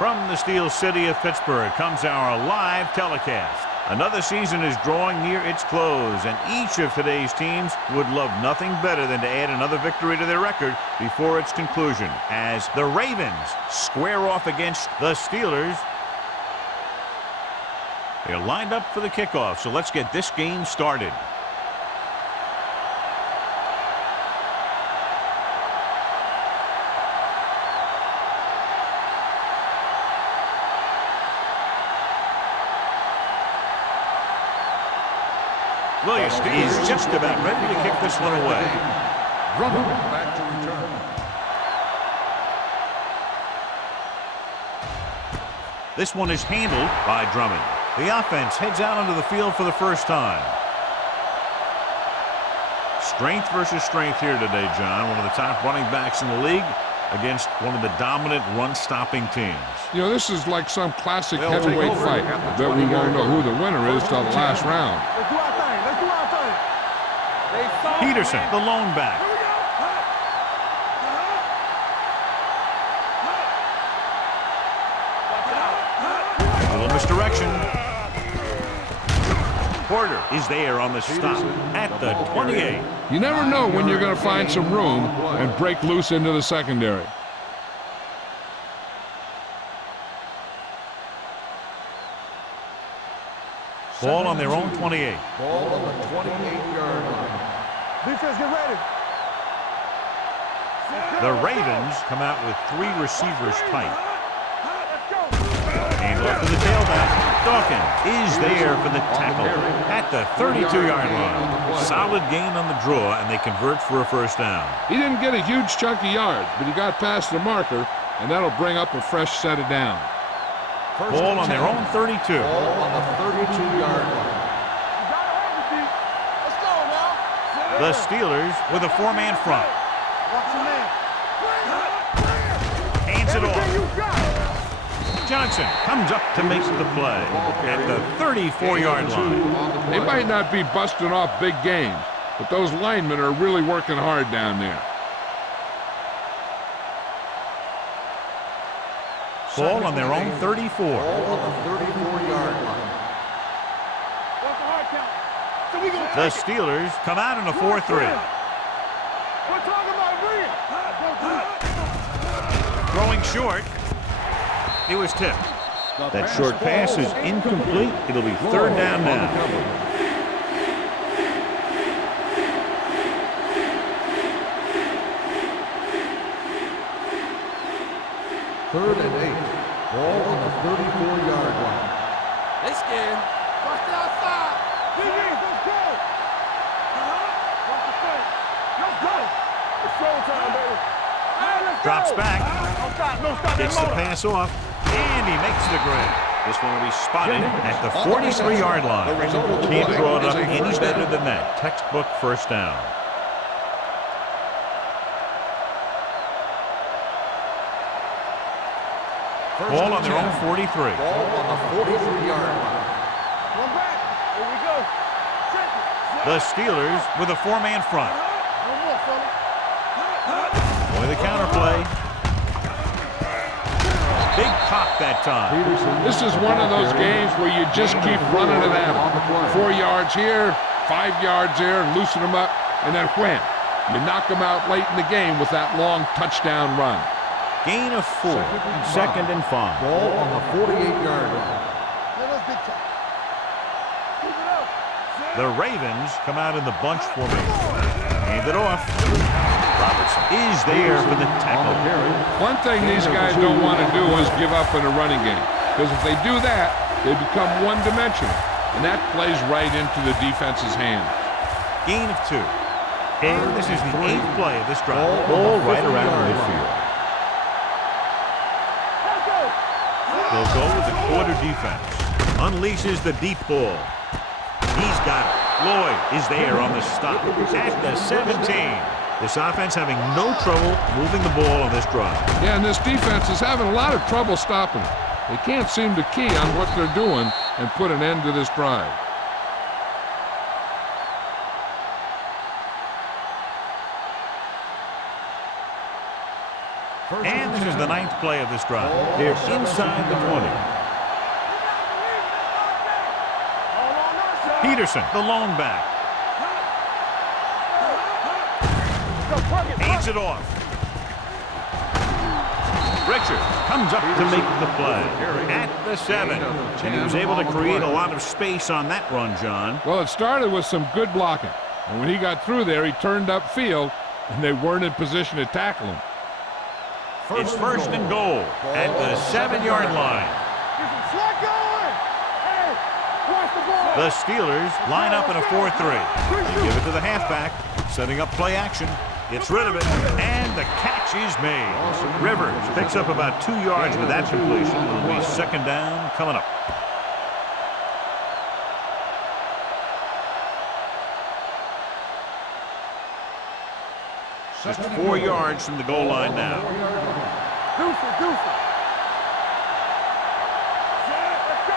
From the Steel City of Pittsburgh comes our live telecast. Another season is drawing near its close, and each of today's teams would love nothing better than to add another victory to their record before its conclusion, as the Ravens square off against the Steelers. They're lined up for the kickoff, so let's get this game started. Williams is just about ready to kick this one away. Drummond back to return. This one is handled by Drummond. The offense heads out onto the field for the first time. Strength versus strength here today, John. One of the top running backs in the league against one of the dominant run-stopping teams. You know, this is like some classic heavyweight fight. I bet we won't know who the winner is till the last round. Let's do our thing. Let's do our thing. Peterson, the lone back. A little misdirection. Porter is there on the stop at the 28. You never know when you're going to find some room and break loose into the secondary. Ball on their own 28. Ball on the 28-yard line. Defense, get ready. The Ravens come out with 3 receivers tight. And off to the tailback. Dawkins is there for the tackle at the 32-yard line. Solid gain on the draw, and they convert for a first down. He didn't get a huge chunk of yards, but he got past the marker, and that'll bring up a fresh set of downs. Ball on their own 32. Ball on the 32-yard line. Let's go now. The Steelers with a 4-man front. Watch your man. Hands it Everything off. you got. Johnson comes up to make the play at the 34-yard line. They might not be busting off big games, but those linemen are really working hard down there. Ball on their own 34. Ball on the 34-yard line. What's the hard count? So we gonna The take it. Steelers come out in a 4-3. We're talking about bring. Throwing short. It was tipped. That short pass is incomplete. It'll be 3rd down now. Third and 8. Ball on the 34-yard line. They scared. Watch it outside. Let's go. Watch the thing. Let's go. It's showtime, baby. Hey, let's Drops go. back. Don't stop. Don't stop. Gets the pass off. And he makes the grab. This one will be spotted at the 43-yard line. Can't draw it up any better than that. Textbook first down. Ball on their own 43. Ball on the 43-yard line. One back. Here we go. Check it. The Steelers with a 4-man front. No more, fella. Only the counterplay. Big pop that time. This is one of those games where you just keep running it at them. 4 yards here, 5 yards there, loosen them up, and then wham. You knock them out late in the game with that long touchdown run. Gain of 4. 2nd and 5. Ball on the 48-yard line. Let us big time. Keep it up. The Ravens come out in the bunch formation. Hand it off. Robertson is there for the tackle. One thing these guys don't want to do is give up in a running game, because if they do that, they become one-dimensional, and that plays right into the defense's hands. Gain of 2. And this is the 8th play of this drive. Ball right around midfield. They'll go with the quarter defense. Unleashes the deep ball. He's got it. Lloyd is there on the stop at the 17. This offense having no trouble moving the ball on this drive. Yeah, and this defense is having a lot of trouble stopping it. They can't seem to key on what they're doing and put an end to this drive. And this is the 9th play of this drive. They're inside the 20. Peterson, the lone back. Hands it off. Richard comes up to make the play at the 7. And he was able to create a lot of space on that run, John. Well, it started with some good blocking. And when he got through there, he turned upfield, and they weren't in position to tackle him. It's first and goal at the 7-yard line. The Steelers line up in a 4-3. They give it to the halfback, setting up play action. Gets rid of it, and the catch is made. Rivers picks up about 2 yards with that completion. It'll be second down coming up. Just 4 yards from the goal line now.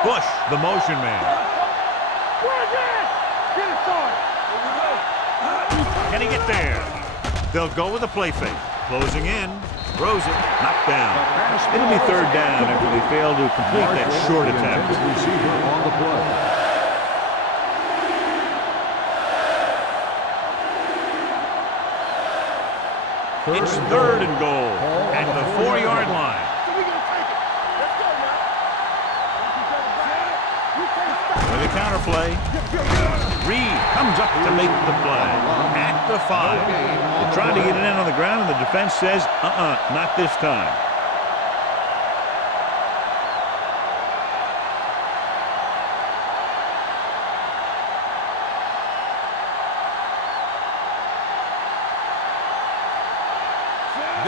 Bush, the motion man. Can he get there? They'll go with a play fake. Closing in. Throws it. Knocked down. It'll be third down after they fail to complete that short attempt. Receiver on the play. It's third and goal at the 4-yard line. With a counter play, Reed comes up to make the play at the 5. They tried to get it in on the ground, and the defense says, not this time.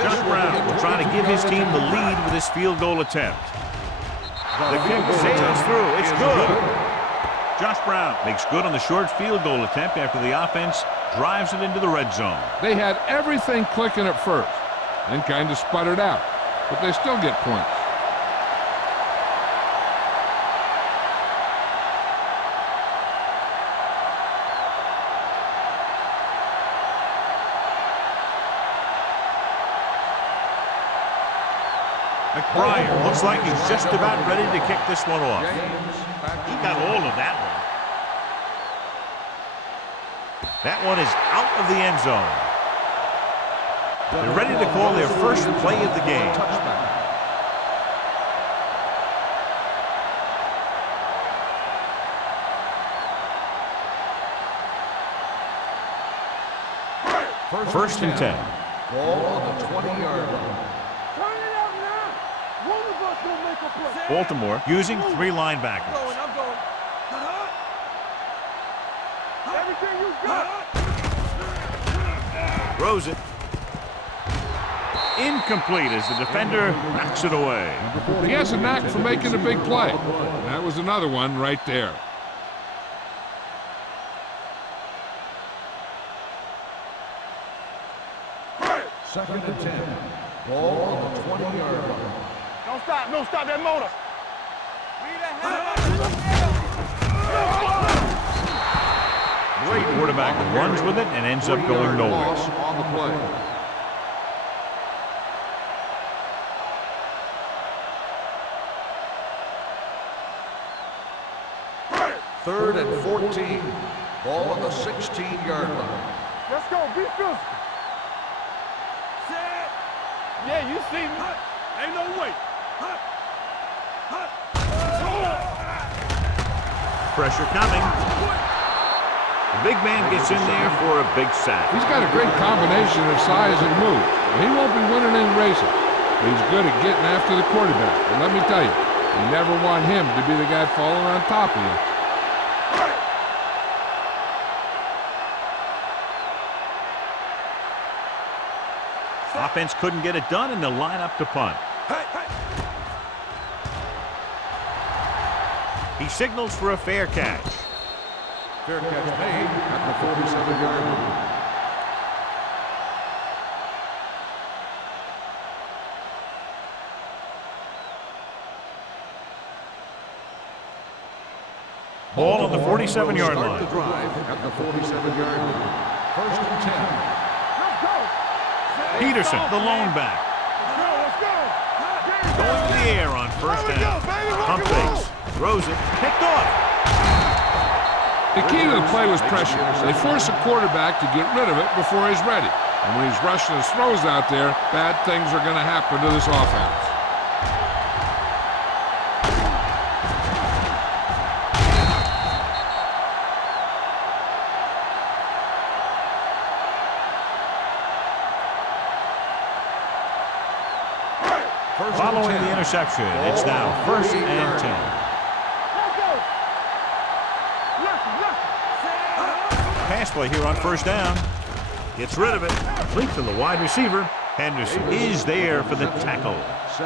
Josh Brown will try to give his team the lead with his field goal attempt. The kick sails through. It's good. Josh Brown makes good on the short field goal attempt after the offense drives it into the red zone. They had everything clicking at first and kind of sputtered out, but they still get points. McBride looks like he's just about ready to kick this one off. He got all of that one. That one is out of the end zone. They're ready to call their first play of the game. First and 10. Ball on the 20-yard line. Baltimore using 3 linebackers. Throws it. Incomplete as the defender knocks it away. He has a knack for making a big play. And that was another one right there. Second and 10. Ball on the 20-yard line. Don't stop that motor. Great quarterback runs with it and ends up going nowhere. On the play. Third and 14. Ball on the 16-yard line. Let's go. Be physical. Yeah, you see me. Ain't no way. Pressure coming. The big man gets in there for a big sack. He's got a great combination of size and move. He won't be winning any races, but he's good at getting after the quarterback. And let me tell you, you never want him to be the guy falling on top of you. Offense couldn't get it done, and they'll line up to punt. He signals for a fair catch. Fair catch made at the 47-yard line. Ball on the 47-yard Start line. the drive at the 47-yard line. First and 10. Peterson, the lone back. Throws it. Picked off. The key to the play was pressure. They force a quarterback to get rid of it before he's ready. And when he's rushing his throws out there, bad things are going to happen to this offense. Following the interception, it's now 1st and 10. Pass play here on 1st down. Gets rid of it. Complete to the wide receiver. Henderson is there for the tackle.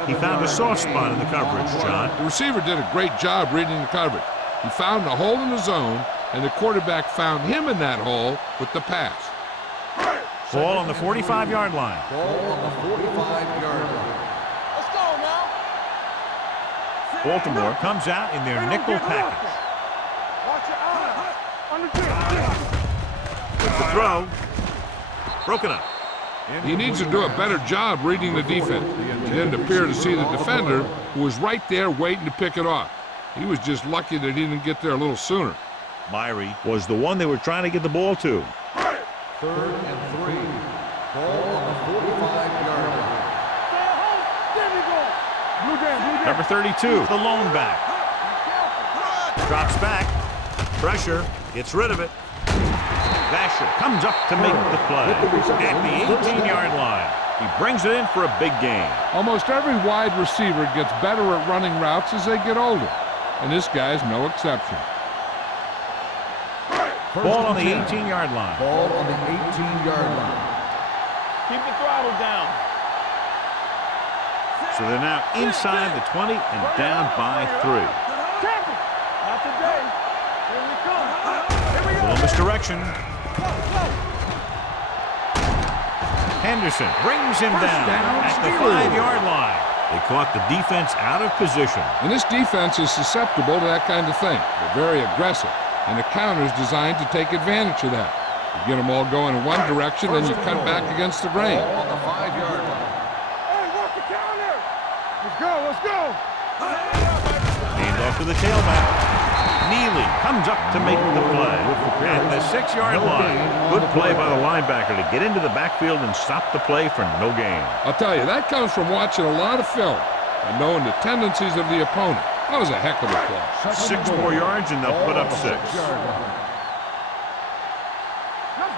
He found a soft spot in the coverage, John. The receiver did a great job reading the coverage. He found a hole in the zone, and the quarterback found him in that hole with the pass. Ball on the 45-yard line. Ball on the 45-yard line. Baltimore comes out in their nickel package. With the throw. Broken up. He needs to do a better job reading the defense. He didn't appear to see the defender, who was right there waiting to pick it off. He was just lucky that he didn't get there a little sooner. Myrie was the one they were trying to get the ball to. 3rd and 3. Ball on the 45-yard line. Number 32, the lone back. Drops back. Pressure. Gets rid of it. Vasher comes up to make the play at the 18-yard line. He brings it in for a big gain. Almost every wide receiver gets better at running routes as they get older, and this guy's no exception. Ball on the 18-yard line. Ball on the 18-yard line. Keep the throttle down. So they're now inside the 20 and down by 3. Not today. Here we come. A little misdirection. Henderson brings him down at the 5-yard line. They caught the defense out of position. And this defense is susceptible to that kind of thing. They're very aggressive, and the counter is designed to take advantage of that. You get them all going in one direction, then you cut back against the grain. Ball on the 5-yard line. Hey, work the counter. Let's go, let's go. Hand off to the tailback. Neely comes up to make the play at the 6-yard line. Good play by the linebacker to get into the backfield and stop the play for no gain. I'll tell you, that comes from watching a lot of film and knowing the tendencies of the opponent. That was a heck of a play. 6 more yards and they'll put up 6. Let's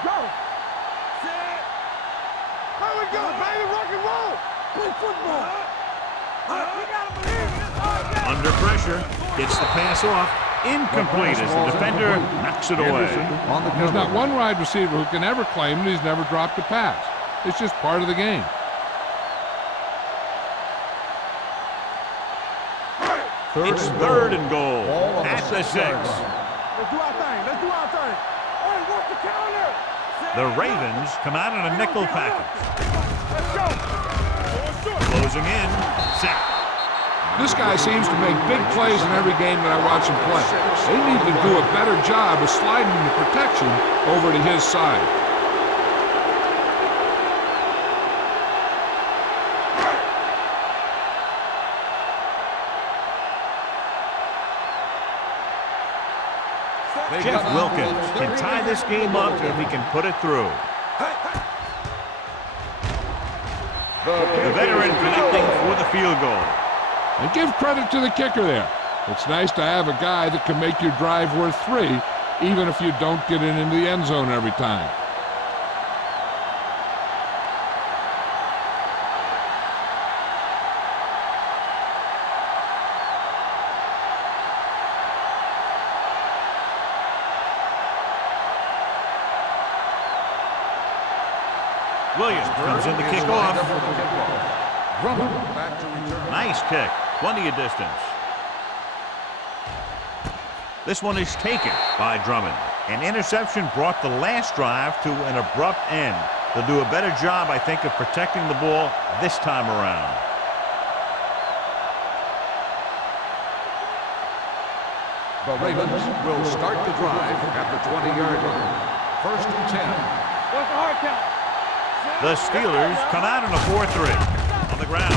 go. Here we go, baby. Rock and roll. Play football. We gotta believe it. Under pressure, gets the pass off. Incomplete as the defender knocks it away. There's not one wide receiver who can ever claim that he's never dropped a pass. It's just part of the game. It's 3rd and goal at the 6. Let's do our thing. Let's do our thing. Hey, work the counter. The Ravens come out in a nickel package. Let's go. Closing in. Sack. This guy seems to make big plays in every game that I watch him play. They need to do a better job of sliding the protection over to his side. Jeff Wilkins can tie this game up if he can put it through. The veteran connecting for the field goal. And give credit to the kicker there. It's nice to have a guy that can make your drive worth 3, even if you don't get it into the end zone every time. Williams comes in to kick off. Back to return. Nice kick. Plenty of distance. This one is taken by Drummond. An interception brought the last drive to an abrupt end. They'll do a better job, I think, of protecting the ball this time around. The Ravens will start the drive at the 20-yard line. 1st and 10. What's the hard count? The Steelers come out in a 4-3. On the ground.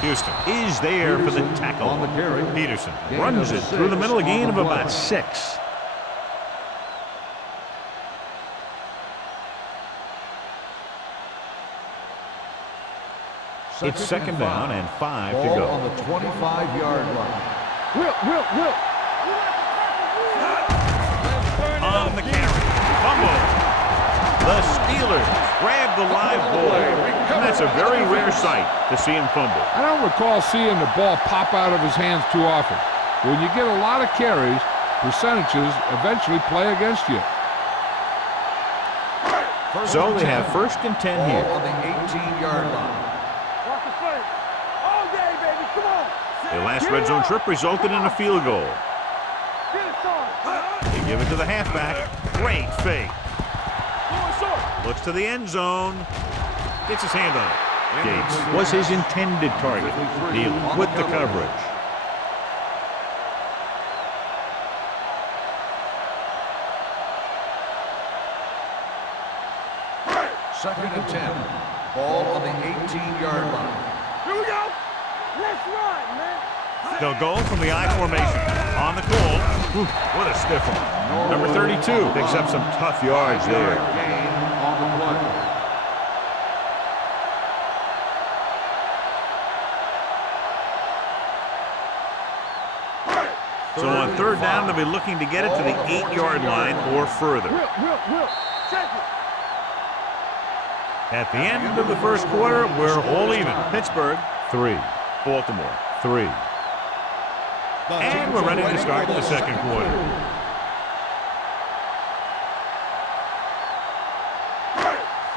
Houston is there for the tackle. On the carry. Peterson runs it through the middle, a gain of about 6. It's second down and 5 to go. On the 25-yard line. Will. On the carry. Fumble. The Steelers grab the live ball. And that's a very rare sight to see him fumble. I don't recall seeing the ball pop out of his hands too often. But when you get a lot of carries, percentages eventually play against you. So they have 1st and 10 here. On the 18-yard line. Watch the play. All day, baby. Come on. The last red zone trip resulted in a field goal. Get it, son. They give it to the halfback. Great fake. Going short. Looks to the end zone. Gets his hand on it. Gates was his intended target. Dealing with the coverage. Second and 10. Ball on the 18-yard line. Here we go. Let's run, man. They'll go from the I formation. On the call. What a stiff one. Number 32 picks up some tough yards there. Gain on the play. So on 3rd down, they'll be looking to get it to the 8-yard line or further. Will. Check it. At the end of the first quarter, we're all even. Pittsburgh, 3. Baltimore, 3. And we're ready to start the second quarter.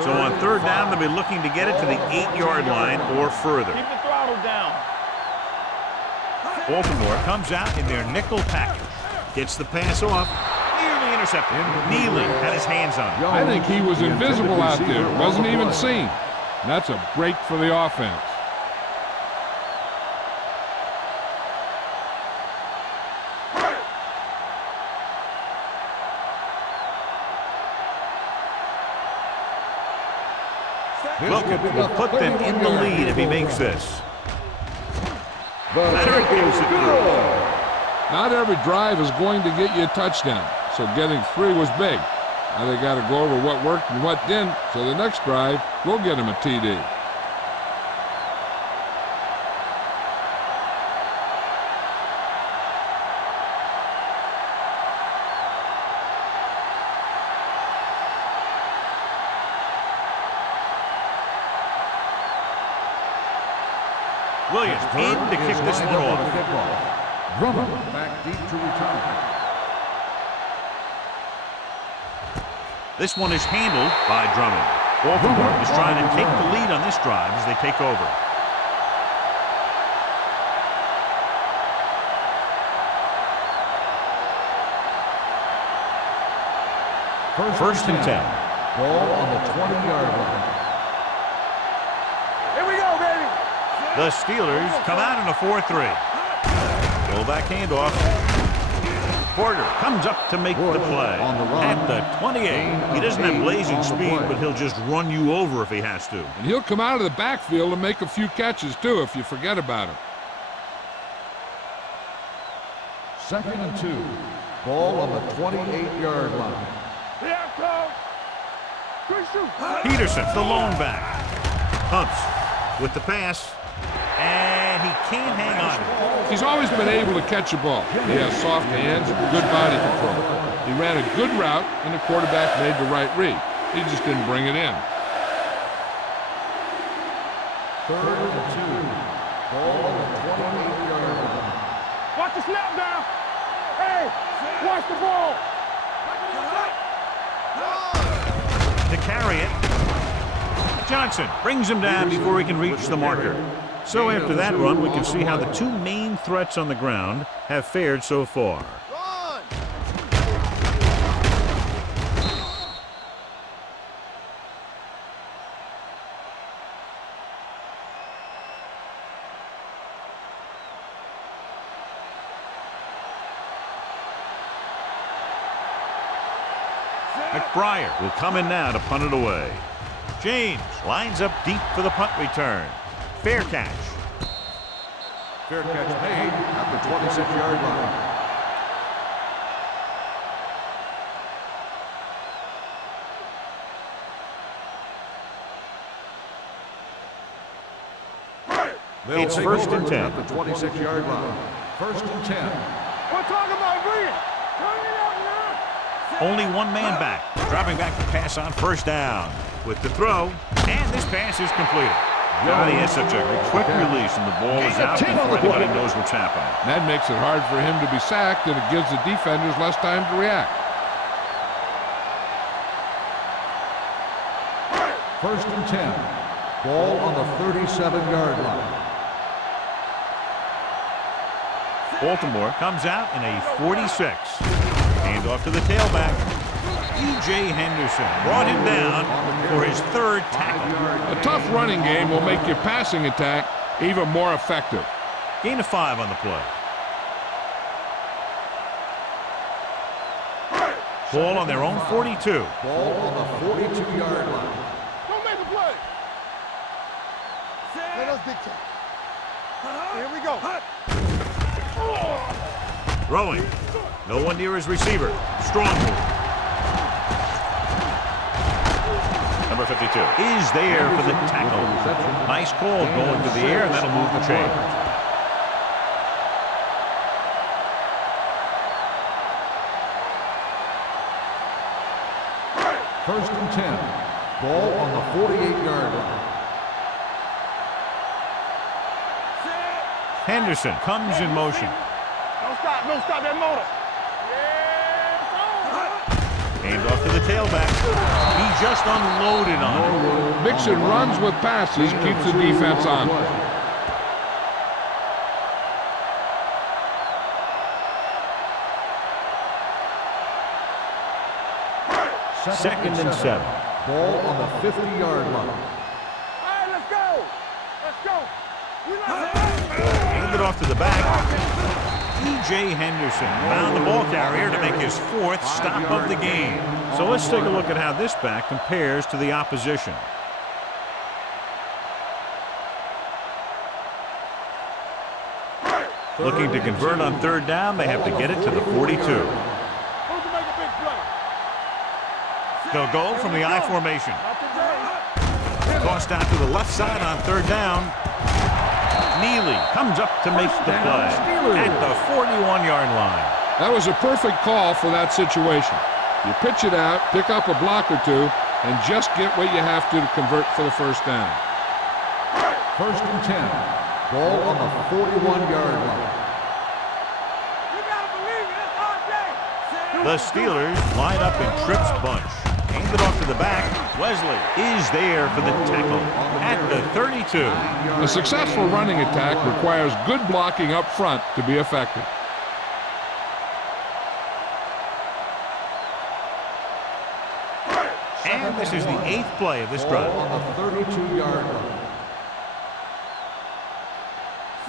So on 3rd down, they'll be looking to get it to the 8-yard line or further. Keep the throttle down. Baltimore comes out in their nickel package. Gets the pass off. Nearly intercepted. Neely had his hands on it. I think he was invisible out there. Wasn't even seen. And that's a break for the offense. Wilkins will put them in the lead if he makes this. Leonard gives it through. Not every drive is going to get you a touchdown, so getting 3 was big. Now they got to go over what worked and what didn't, so the next drive will get him a TD. Williams in to kick this one off. Drummond back deep to return. This one is handled by Drummond. Baltimore is trying to take the lead on this drive as they take over. First and 10. Ball on the 20-yard line. Here we go, baby. The Steelers come out in a 4-3. Fullback handoff. Porter comes up to make the play. At the 28. He doesn't have blazing speed, but he'll just run you over if he has to. And he'll come out of the backfield and make a few catches, too, if you forget about him. Second and 2. Ball on the 28-yard line. Here it comes. Good shoot. Peterson, the lone back. Pumps with the pass. And he can't hang on. He's always been able to catch a ball. He has soft hands and good body control. He ran a good route, and the quarterback made the right read. He just didn't bring it in. Third and 2. Ball on the 28-yard line. Watch the snap now. Hey, watch the ball. To carry it. Johnson brings him down before he can reach the marker. So after that run, we can see how the 2 main threats on the ground have fared so far. McBriar will come in now to punt it away. James lines up deep for the punt return. Fair catch. Fair catch made at the 26-yard line. It's first and 10. At the 26-yard line. First and 10. We're talking about bringing. Bring it out now. Only one man back. Dropping back to pass on first down. With the throw, and this pass is completed. God, he has such a quick release, and the ball is out before anybody knows what's happening. That makes it hard for him to be sacked, and it gives the defenders less time to react. First and 10. Ball on the 37-yard line. Baltimore comes out in a 46. Hand off to the tailback. E.J. Henderson brought him down for his third tackle. A tough running game will make your passing attack even more effective. Gain of 5 on the play. Ball on their own 42. Ball on the 42-yard line. Don't make a play. Let us dictate. Here we go. Throwing. No one near his receiver. Strong move. Number 52 is there for the tackle. Nice call going to the air, and that'll move the chain. First and 10. Ball on the 48-yard line. Henderson comes in motion. Don't stop that motor. Hand off to the tailback. He just unloaded on it. Mixing runs with passes keeps the defense on. Second and 7. Ball on the 50-yard line. All right, let's go. Let's go. Hand it off to the back. E.J. Henderson found the ball carrier to make his 4th stop of the game. So let's take a look at how this back compares to the opposition. Looking to convert on third down, they have to get it to the 42. Who can make a big play? They'll go from the I formation. Not today. Tossed out to the left side on third down. Neely comes up to make the play at the 41-yard line. That was a perfect call for that situation. You pitch it out, pick up a block or two, and just get what you have to convert for the first down. First and 10. Ball on the 41-yard line. You gotta believe it. It's our day. The Steelers line up in Tripp's bunch. Hand it off to the back. Wesley is there for the tackle at the 32. A successful running attack requires good blocking up front to be effective. And this is the 8th play of this drive. Ball on the 32-yard line.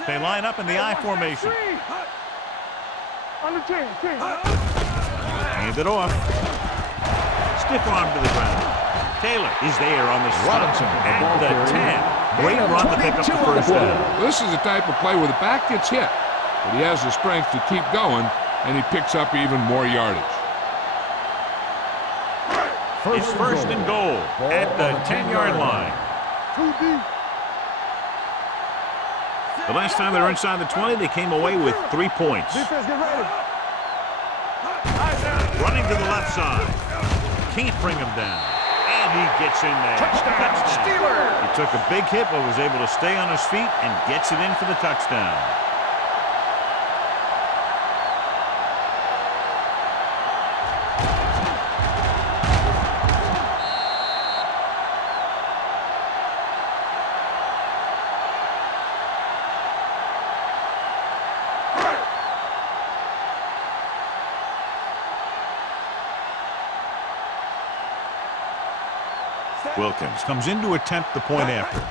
They line up in the I formation. On the 10. Hand it off. Stiff arm to the ground. Taylor is there on the stop at the 10. Great run to pick up the first down. This is the type of play where the back gets hit, but he has the strength to keep going, and he picks up even more yardage. It's first and goal at the 10-yard line. The last time they were inside the 20, they came away with 3 points. Defense, get ready. Running to the left side. Can't bring him down. And he gets in there. Touchdown, Steelers! He took a big hit, but was able to stay on his feet and gets it in for the touchdown. Wilkins comes in to attempt the point after.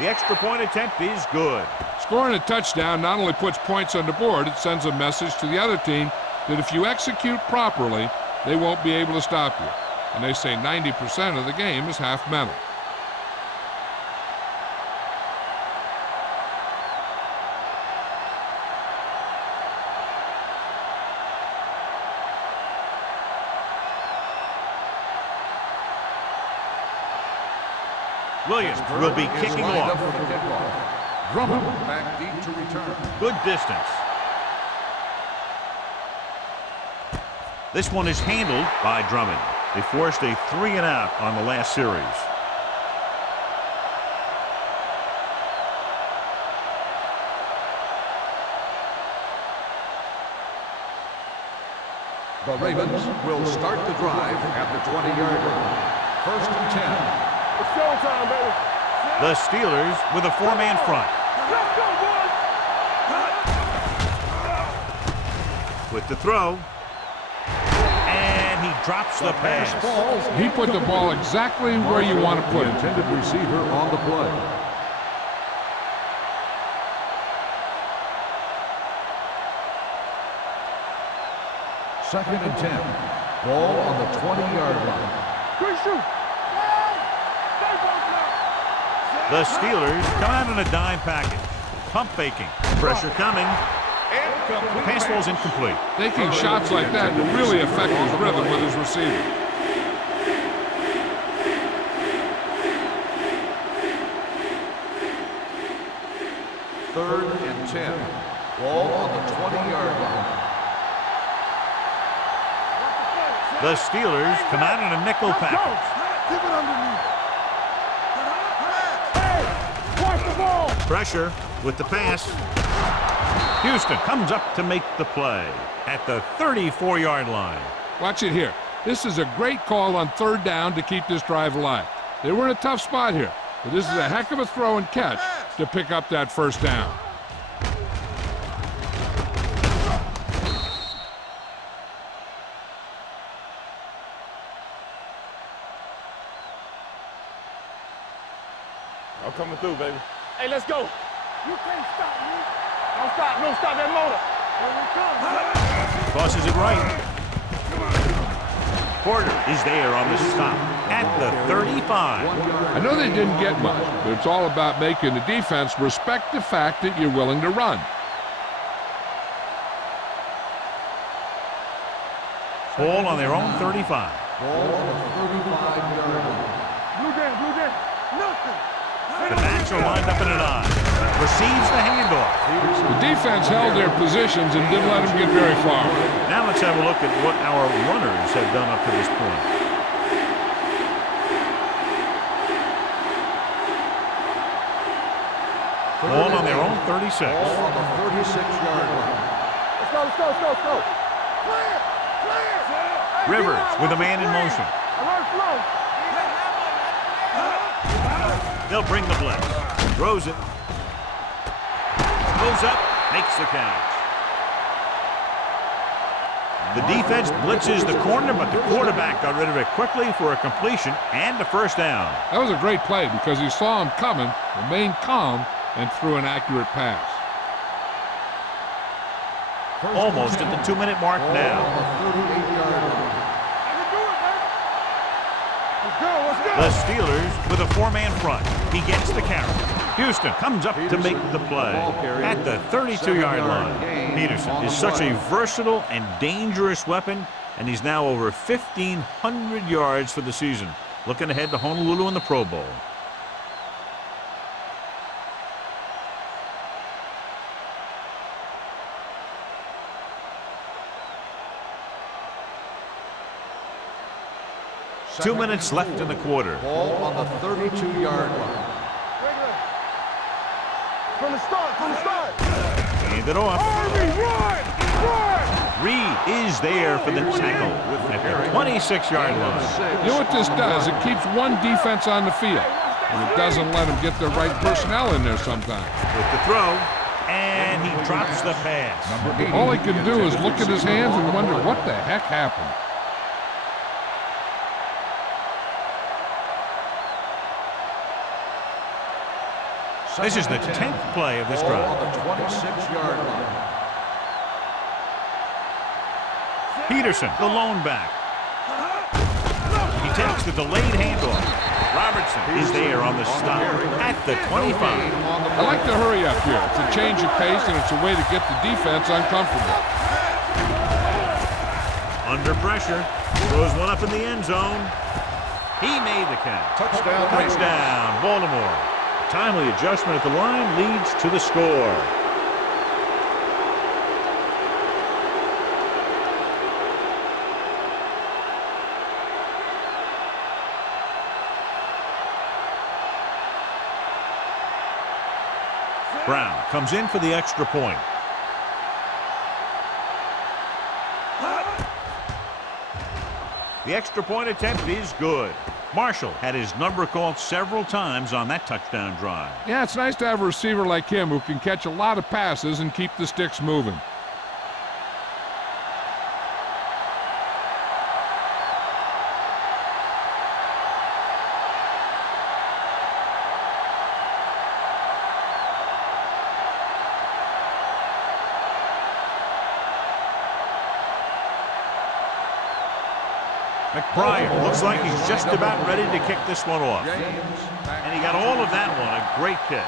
The extra point attempt is good. Scoring a touchdown not only puts points on the board, it sends a message to the other team that if you execute properly, they won't be able to stop you. And they say 90% of the game is half mental. Williams will be kicking off. For the kickoff. Drummond back deep to return. Good distance. This one is handled by Drummond. They forced a 3-and-out on the last series. The Ravens will start the drive at the 20-yard line. 1st and 10. It's showtime, baby. The Steelers with a 4-man front. Let's go, boys. With the throw. And he drops the pass. He put the ball exactly where you want to put it. Intended receiver on the play. Second and 10. Ball on the 20-yard line. Quick shoot. The Steelers come out in a dime package. Pump faking. Pressure coming. Pass ball's incomplete. Taking shots like that will really affect his rhythm with his receiver. Third and 10. Ball on the 20-yard line. The Steelers come out in a nickel package. Keep it underneath. Hey, watch the ball. Pressure with the pass. Houston comes up to make the play at the 34-yard line. Watch it here. This is a great call on 3rd down to keep this drive alive. They were in a tough spot here, but this is a heck of a throw and catch to pick up that 1st down. I'm coming through, baby. Hey, let's go. You can't stop me. Don't stop. No, stop that motor. Here we come. Crosses it right. Porter is there on the stop at the 35. I know they didn't get much, but it's all about making the defense respect the fact that you're willing to run. Ball on their own 35. Ball on the 35-yard line. Blue down. Nothing. The backs are lined up in an I. Receives the handoff. The defense held their positions and didn't let them get very far. Now let's have a look at what our runners have done up to this point. Ball on their own 36. Ball on the 36-yard line. Let's go. Clear. Rivers with a man in motion. Alert flow. They'll bring the blitz. Throws it. Goes up. Makes the catch. The defense blitzes the corner, but the quarterback got rid of it quickly for a completion and a 1st down. That was a great play because he saw him coming, remained calm, and threw an accurate pass. Almost at the 2-minute mark now. The Steelers with a 4-man front. He gets the carry. Houston comes up to make the play at the 32-yard line. Peterson is such a versatile and dangerous weapon, and he's now over 1,500 yards for the season. Looking ahead to Honolulu in the Pro Bowl. Two minutes left in the quarter. Ball on the 32-yard line. From the start. Hand it off. Run! Reed is there for the tackle at the 26-yard line. You know what this does? It keeps one defense on the field, and it doesn't let them get the right personnel in there sometimes. With the throw, and he drops the pass. All he can do is look at his hands and wonder what the heck happened. This is the 10th play of this drive. On the 26-yard line. Peterson, the lone back. He takes the delayed handoff. Robertson is there on the stop at the 25. I like to hurry up here. It's a change of pace, and it's a way to get the defense uncomfortable. Under pressure. Throws one up in the end zone. He made the catch. Touchdown. Touchdown, Baltimore. Timely adjustment at the line leads to the score. Brown comes in for the extra point. The extra point attempt is good. Marshall had his number called several times on that touchdown drive. Yeah, it's nice to have a receiver like him who can catch a lot of passes and keep the sticks moving. McBride looks like he's just about ready to kick this one off. And he got all of that one. A great kick.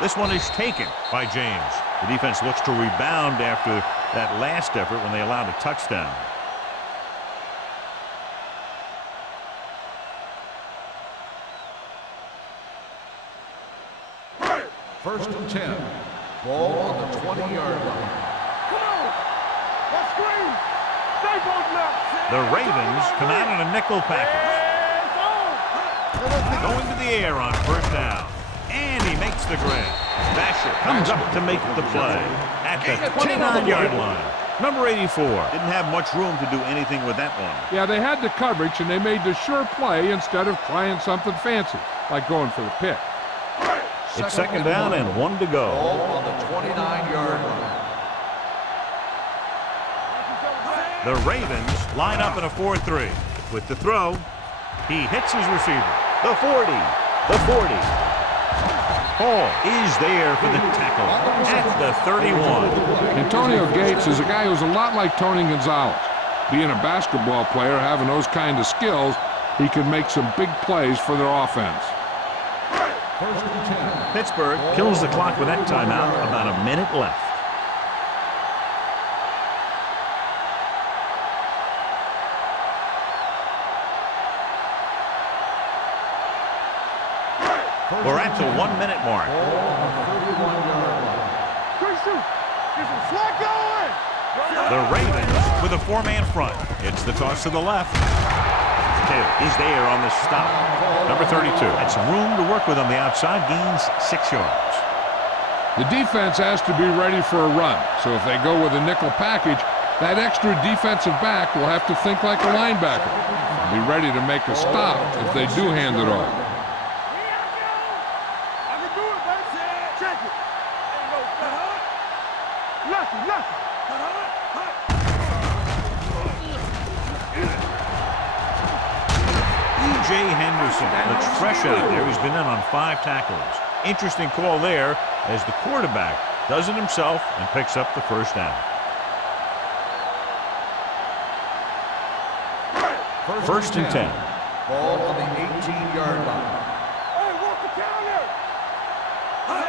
This one is taken by James. The defense looks to rebound after that last effort when they allowed a touchdown. First and 10. Ball on the 20-yard line. Come on! Let's screen! Stay both now! The Ravens come out in a nickel package. Going to the air on first down. And he makes the grab. Basher comes up to make the play at the 29-yard line. Number 84 didn't have much room to do anything with that one. Yeah, they had the coverage, and they made the sure play instead of trying something fancy, like going for the pick. It's second down and 1 to go. Ball on the 29-yard line. The Ravens line up in a 4-3. With the throw, he hits his receiver. The 40, the 40. Hall is there for the tackle at the 31. Antonio Gates is a guy who's a lot like Tony Gonzalez. Being a basketball player, having those kind of skills, he can make some big plays for their offense. First and 10. Pittsburgh kills the clock with that timeout. About a minute left. We're at the 1-minute mark. The Ravens with a 4-man front. It's the toss to the left. Taylor is there on the stop. Number 32 had some room to work with on the outside. Gains 6 yards. The defense has to be ready for a run. So if they go with a nickel package, that extra defensive back will have to think like a linebacker. Be ready to make a stop if they do hand it off. E.J. Henderson looks fresh out there. He's been in on 5 tackles. Interesting call there as the quarterback does it himself and picks up the first down. First and 10. Ball on the 18-yard line.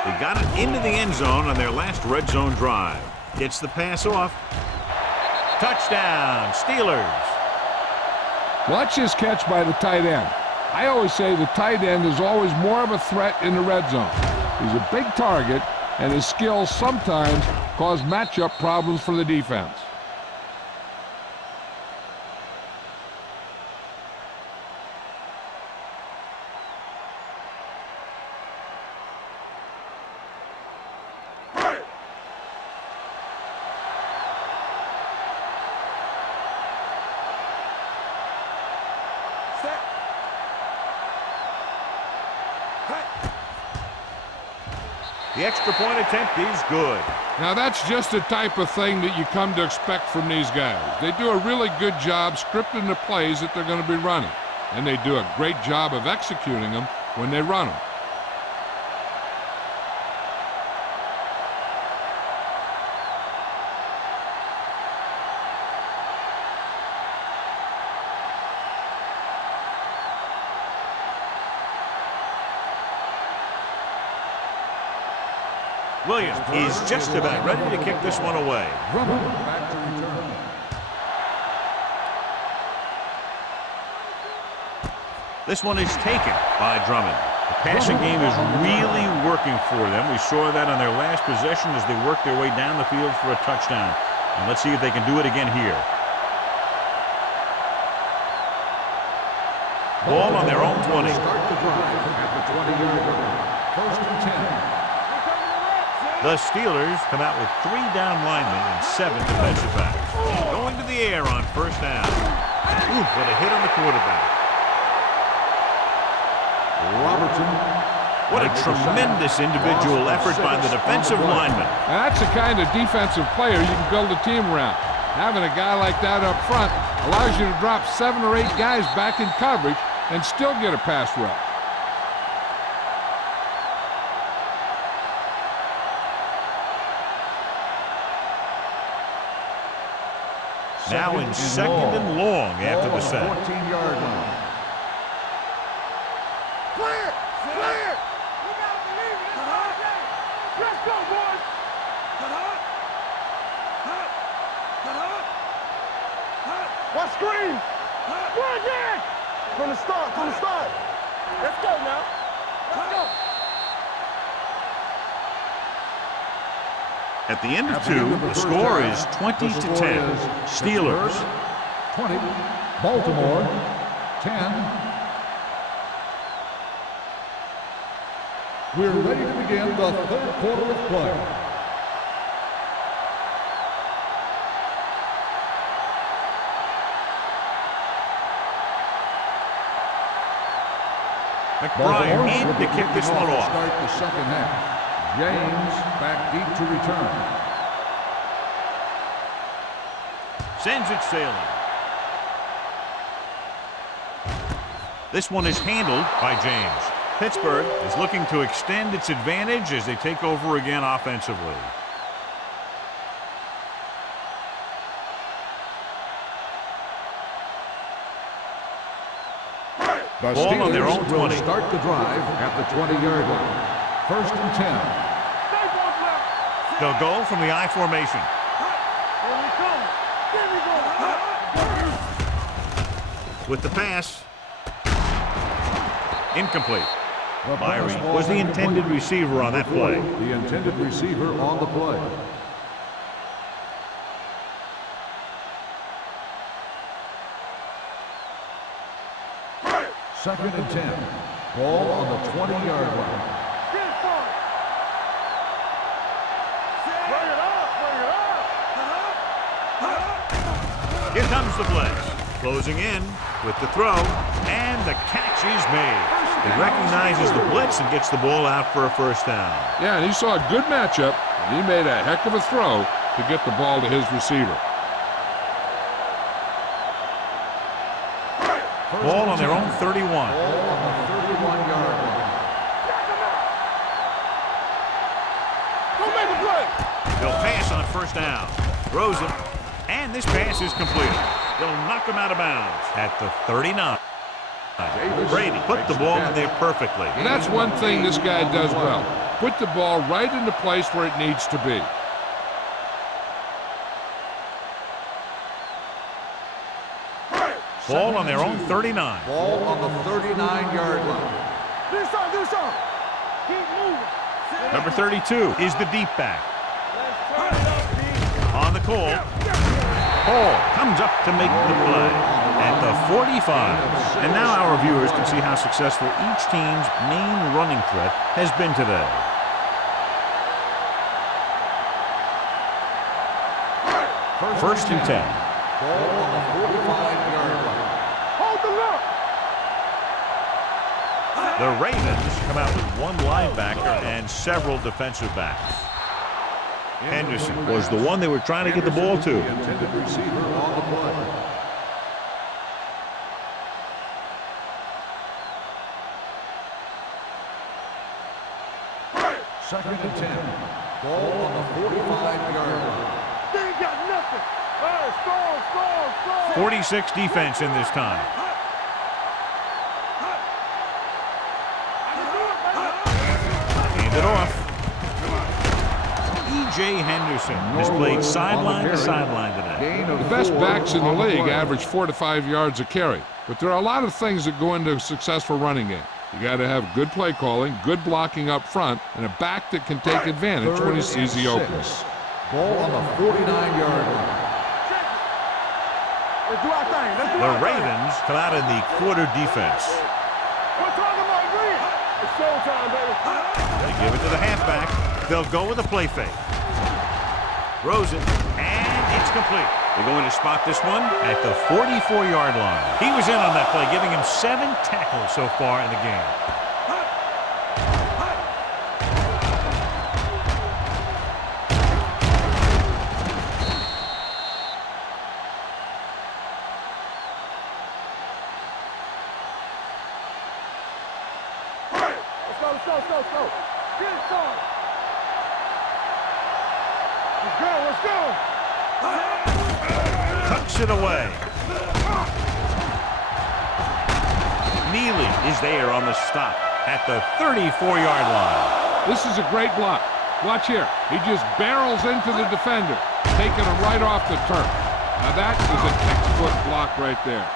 They got it into the end zone on their last red zone drive. Gets the pass off. Touchdown, Steelers. Watch this catch by the tight end. I always say the tight end is always more of a threat in the red zone. He's a big target, and his skills sometimes cause matchup problems for the defense. The extra point attempt is good. Now that's just the type of thing that you come to expect from these guys. They do a really good job scripting the plays that they're going to be running. And they do a great job of executing them when they run them. Williams is just about ready to kick this one away. Back to return. This one is taken by Drummond. The passing game is really working for them. We saw that on their last possession as they worked their way down the field for a touchdown. And let's see if they can do it again here. Ball on their own 20. Start the drive at the 20-yard line. First and 10. The Steelers come out with 3 down linemen and 7 defensive backs. Going to the air on first down. Ooh, what a hit on the quarterback. Robertson. What a tremendous individual effort by the defensive lineman. Now, that's the kind of defensive player you can build a team around. Having a guy like that up front allows you to drop 7 or 8 guys back in coverage and still get a pass rush. Now in second and long after the sack. 14-yard line. Clear! Clear! You gotta believe it. Let's go, boys! What screen? Go again! From the start, from the start. Let's go now. Let's go. At the end of 2, the score is 20-10. Steelers. 20. Baltimore. 10. We're ready to begin the third quarter of play. McBride in to kick this one off. Start the second half. James back deep to return. Sends it sailing. This one is handled by James. Pittsburgh is looking to extend its advantage as they take over again offensively. The Ball on their own Steelers will 20. start the drive at the 20-yard line. First and 10. They'll go from the I formation. Here we come. Here we go. With the pass. Incomplete. The Myrie pass ball was the intended incomplete. receiver on that play. The intended receiver on the play. Second and 10. Ball on the 20-yard line. Get it for it. Bring it up. Bring it up. Here comes the blitz. Closing in with the throw, and the catch is made. He recognizes the blitz and gets the ball out for a first down. Yeah, and he saw a good matchup, and he made a heck of a throw to get the ball to his receiver. Ball on their own 31. Ball on the 31-yard line. Don't make a play. They'll pass on first down. Throws it, and this pass is completed. They'll knock him out of bounds at the 39. Brady put the ball in there perfectly. And that's one thing this guy does well. Put the ball right in the place where it needs to be. Ball on their own 39. Ball on the 39-yard line. Do something. Keep moving. Number 32 is the deep back. Let's turn it up, D. On the call. Hall comes up to make the play at the 45. And now our viewers can see how successful each team's main running threat has been today. First and 10. Ball on the 45-yard line. Hold the look. The Ravens come out with 1 linebacker and several defensive backs. Henderson was the one they were trying to get the ball to. The intended receiver on the play. Second and 10. Ball on the 45-yard line. They ain't got nothing. All right, score. 46 defense in this time. Hand it off. E.J. Henderson has played sideline to sideline today. Gain of The best 4 backs in the on league play. average 4 to 5 yards a carry. But there are a lot of things that go into a successful running game. You got to have good play calling, good blocking up front, and a back that can take advantage when he sees the opening. Ball on the 49-yard line. The Ravens come out in the quarter defense. We're talking about green. It's showtime, baby. They give it to the halfback. They'll go with a play fake. Throws it, and it's complete. They're going to spot this one at the 44-yard line. He was in on that play, giving him 7 tackles so far in the game. Let's go. Get it started. Let's go. Tucks it away. Neely is there on the stop at the 34-yard line. This is a great block. Watch here. He just barrels into the defender, taking him right off the turf. Now that is a textbook block right there.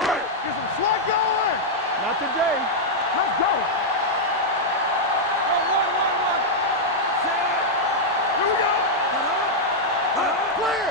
Get some slot going. Not today. Let's go. Here we go. Clear.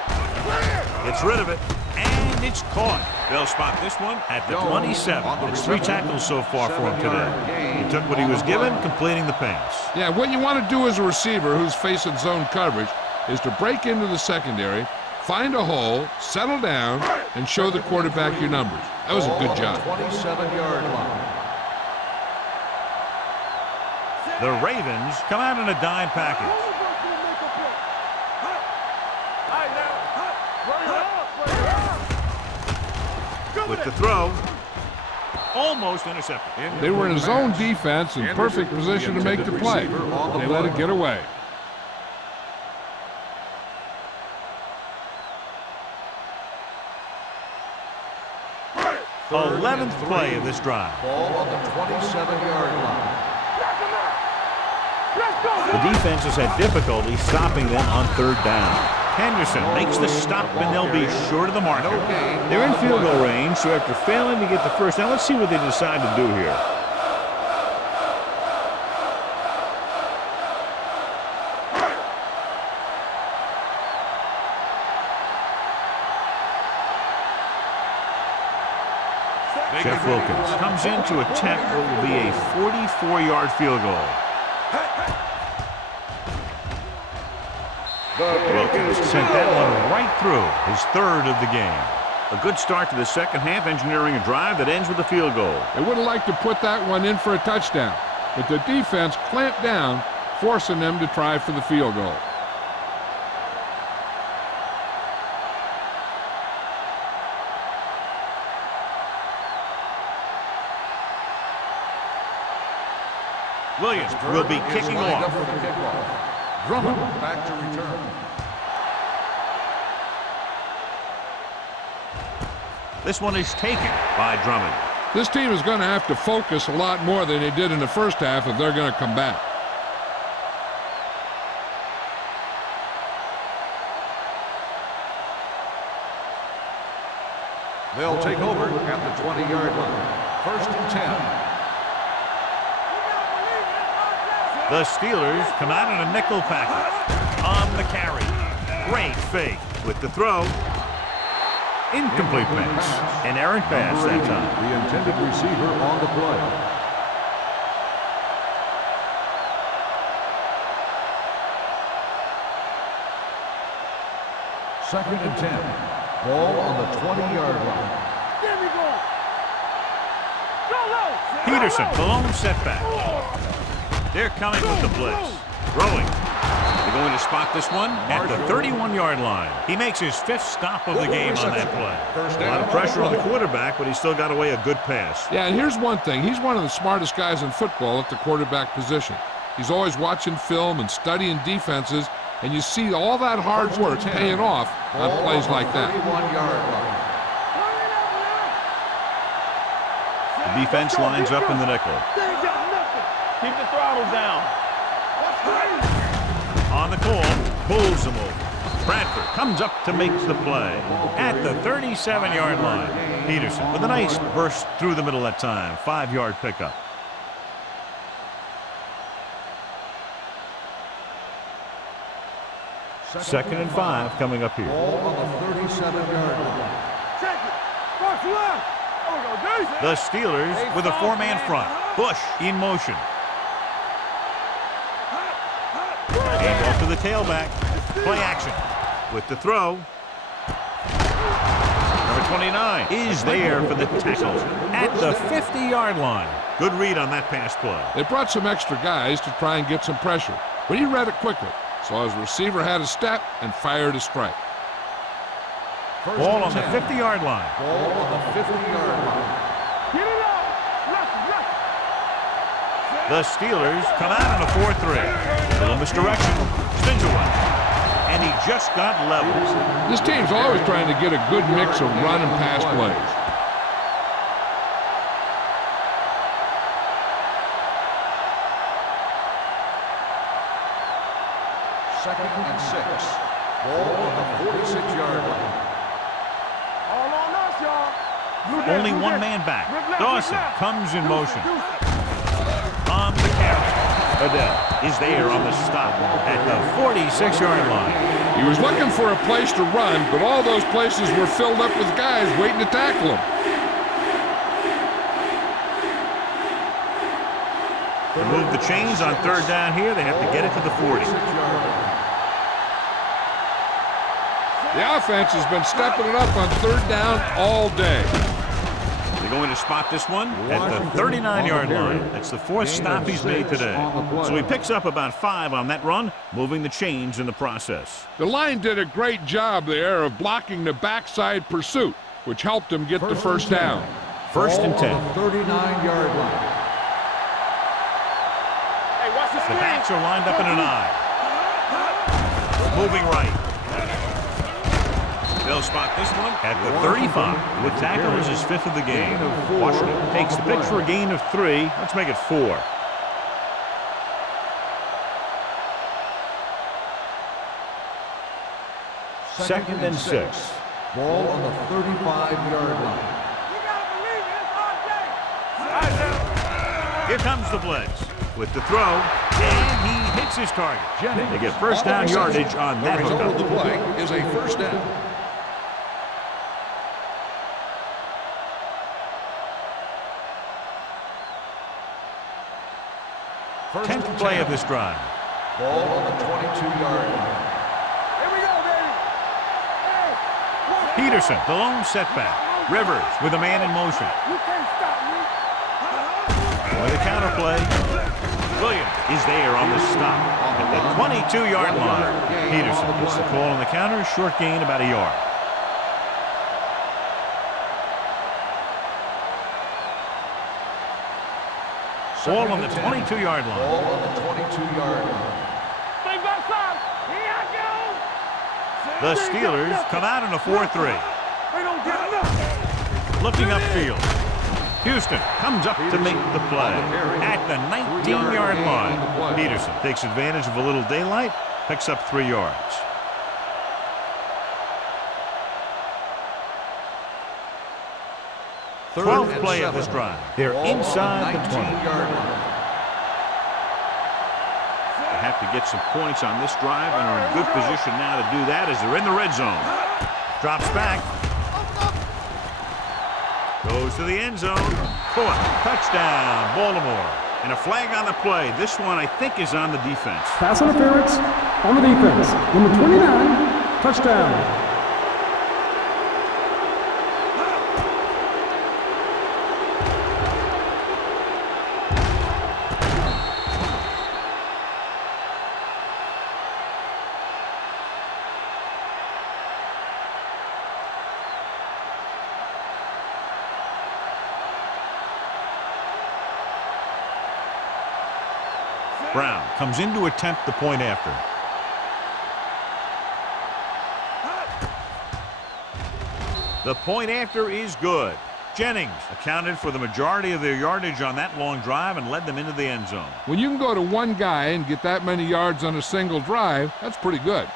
Gets rid of it, and it's caught. They'll spot this one at the 27. It's 3 tackles so far for him today. He took what he was given, completing the pass. Yeah, what you want to do as a receiver who's facing zone coverage is to break into the secondary, find a hole, settle down, and show the quarterback your numbers. That was a good job. 27-yard line. The Ravens come out in a dime package. With the throw, almost intercepted. They were in a zone defense in perfect position to make the play. They let it get away. The 11th play of this drive. Ball on the 27-yard line. The defense has had difficulty stopping them on 3rd down. Henderson makes the stop, and they'll be short of the marker. They're in field goal range, so after failing to get the first down, let's see what they decide to do here. Jeff Wilkins comes in to attempt what will be a 44-yard field goal. Wilkins sent that one right through, his 3rd of the game. A good start to the second half, engineering a drive that ends with a field goal. They would have liked to put that one in for a touchdown, but the defense clamped down, forcing them to try for the field goal. Williams will be kicking off. Drummond back to return. This one is taken by Drummond. This team is going to have to focus a lot more than they did in the first half if they're going to come back. They'll take over at the 20-yard line. 1st and 10. The Steelers come out in a nickel package on the carry. Great fake with the throw. Incomplete pass. An errant pass that time. The intended receiver on the play. Second and 10. Ball on the 20-yard line. Peterson, the lone setback. They're coming with the blitz. Throwing. They're going to spot this one at the 31-yard line. He makes his 5th stop of the game on that play. A lot of pressure on the quarterback, but he still got away a good pass. Yeah, and here's one thing. He's one of the smartest guys in football at the quarterback position. He's always watching film and studying defenses, and you see all that hard work paying off on plays like that. The defense lines up in the nickel. Keep the throttle down. On the call, Pulls him over. Bradford comes up to make the play at the 37-yard line. Peterson with a nice burst through the middle that time. 5-yard pickup. Second and 5 coming up here. Ball on the 37-yard line. Check it. Box left. Oh, no, Daisy. The Steelers with a 4-man front. Bush in motion. Hand off to the tailback. Play action. With the throw. Number 29 is there for the tackle at the 50-yard line. Good read on that pass play. They brought some extra guys to try and get some pressure, but he read it quickly. So his receiver had a step and fired a strike. Ball on the 50-yard line. Ball on the 50-yard line. Get it out. Left. The Steelers come out in a 4-3. Little misdirection. Spins away. And he just got levels. This team's always trying to get a good mix of run and pass plays. Second and 6. Ball on the 46-yard line. All on us, y'all. Only one man back. Dawson comes in motion. On the carry. Odell is there on the stop at the 46-yard line. He was looking for a place to run, but all those places were filled up with guys waiting to tackle him. To move the chains on third down here, they have to get it to the 40. The offense has been stepping it up on third down all day. They're going to spot this one at the 39-yard line. That's the 4th stop he's made today. So he picks up about 5 on that run, moving the chains in the process. The line did a great job there of blocking the backside pursuit, which helped him get the first down. First and 10. 39-yard line. Hey, watch the The screen. backs are lined up in an I. Moving right. They'll spot this one at the 35. The tackle is his 5th of the game. Washington takes the pitch for a gain of 3. Let's make it 4. Second and 6. Ball on the 35-yard line. You gotta believe it. It's our day. Here comes the blitz with the throw, and he hits his target. They get first down yardage on that The result of hookup. the play is a first down. First 10th and play 10. of this drive. Ball on the 22-yard line. Here we go, baby. Hey, watch. Peterson, the lone setback. Rivers with a man in motion. You can't stop me. With a counter play. Williams is there on the stop at the 22-yard line. Peterson gets the call on the counter. Short gain, about a yard. Ball on the 22-yard line. Ball on the 22-yard line. Stay back side. Here I go. The Steelers come out in a 4-3. They don't get enough. Looking upfield. Houston comes up to make the play at the 19-yard line. Peterson takes advantage of a little daylight, picks up 3 yards. Third 12th and play of 7. this drive. They're Ball on inside the 20. 19-yard line. They have to get some points on this drive and are in good position now to do that as they're in the red zone. Drops back. Goes to the end zone. Caught. Touchdown, Baltimore. And a flag on the play. This one, I think, is on the defense. Pass interference on the defense. Number 29, touchdown. Brown comes in to attempt the point after. The point after is good. Jennings accounted for the majority of their yardage on that long drive and led them into the end zone. When you can go to one guy and get that many yards on a single drive, that's pretty good.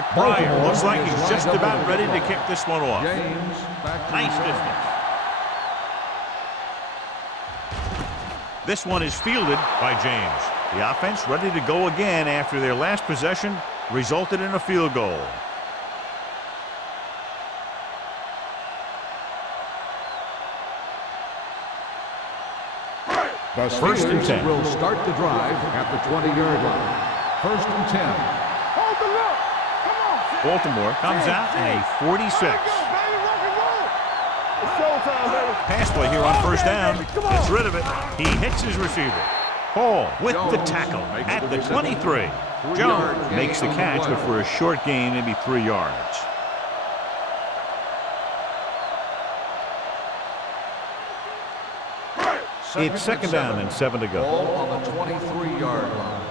McBride looks like he's just about ready to kick this one off. James, back to Nice return. distance. This one is fielded by James. The offense ready to go again after their last possession resulted in a field goal. The First and 10. will start the drive at the 20-yard line. First and 10. Hold the look. Come on. Baltimore comes out in a 46. Let's go, baby. Rock and roll. It's showtime, baby. Pass play here on first down. Come on. Gets rid of it. He hits his receiver. Hall with the tackle at the 23. Jones makes the catch, but for a short gain, maybe 3 yards. It's second down and 7 to go. Ball on the 23-yard line.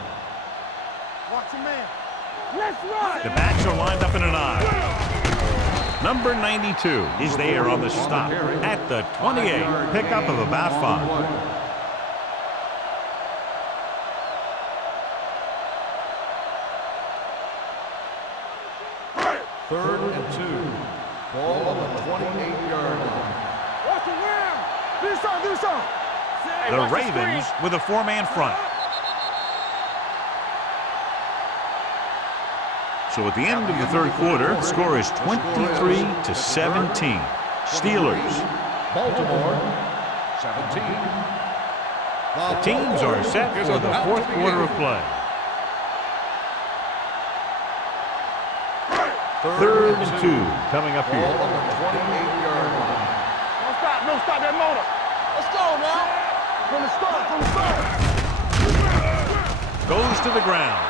Watch your man. Let's run. The backs are lined up in an I. Number 92 is there on the stop at the 28. Pickup of about 5. Third and 2. Ball on the 28-yard line. Watch the rim. Do something. Do something. Hey, The watch Ravens screen. with a 4-man front. So at the end of the third quarter, the score is 23-17. Steelers. Baltimore, 17. The teams are set for the fourth quarter of play. Third and 2 coming up Ball here. on the 28-yard line. Don't stop that motor. Let's go now. From the start. Goes to the ground.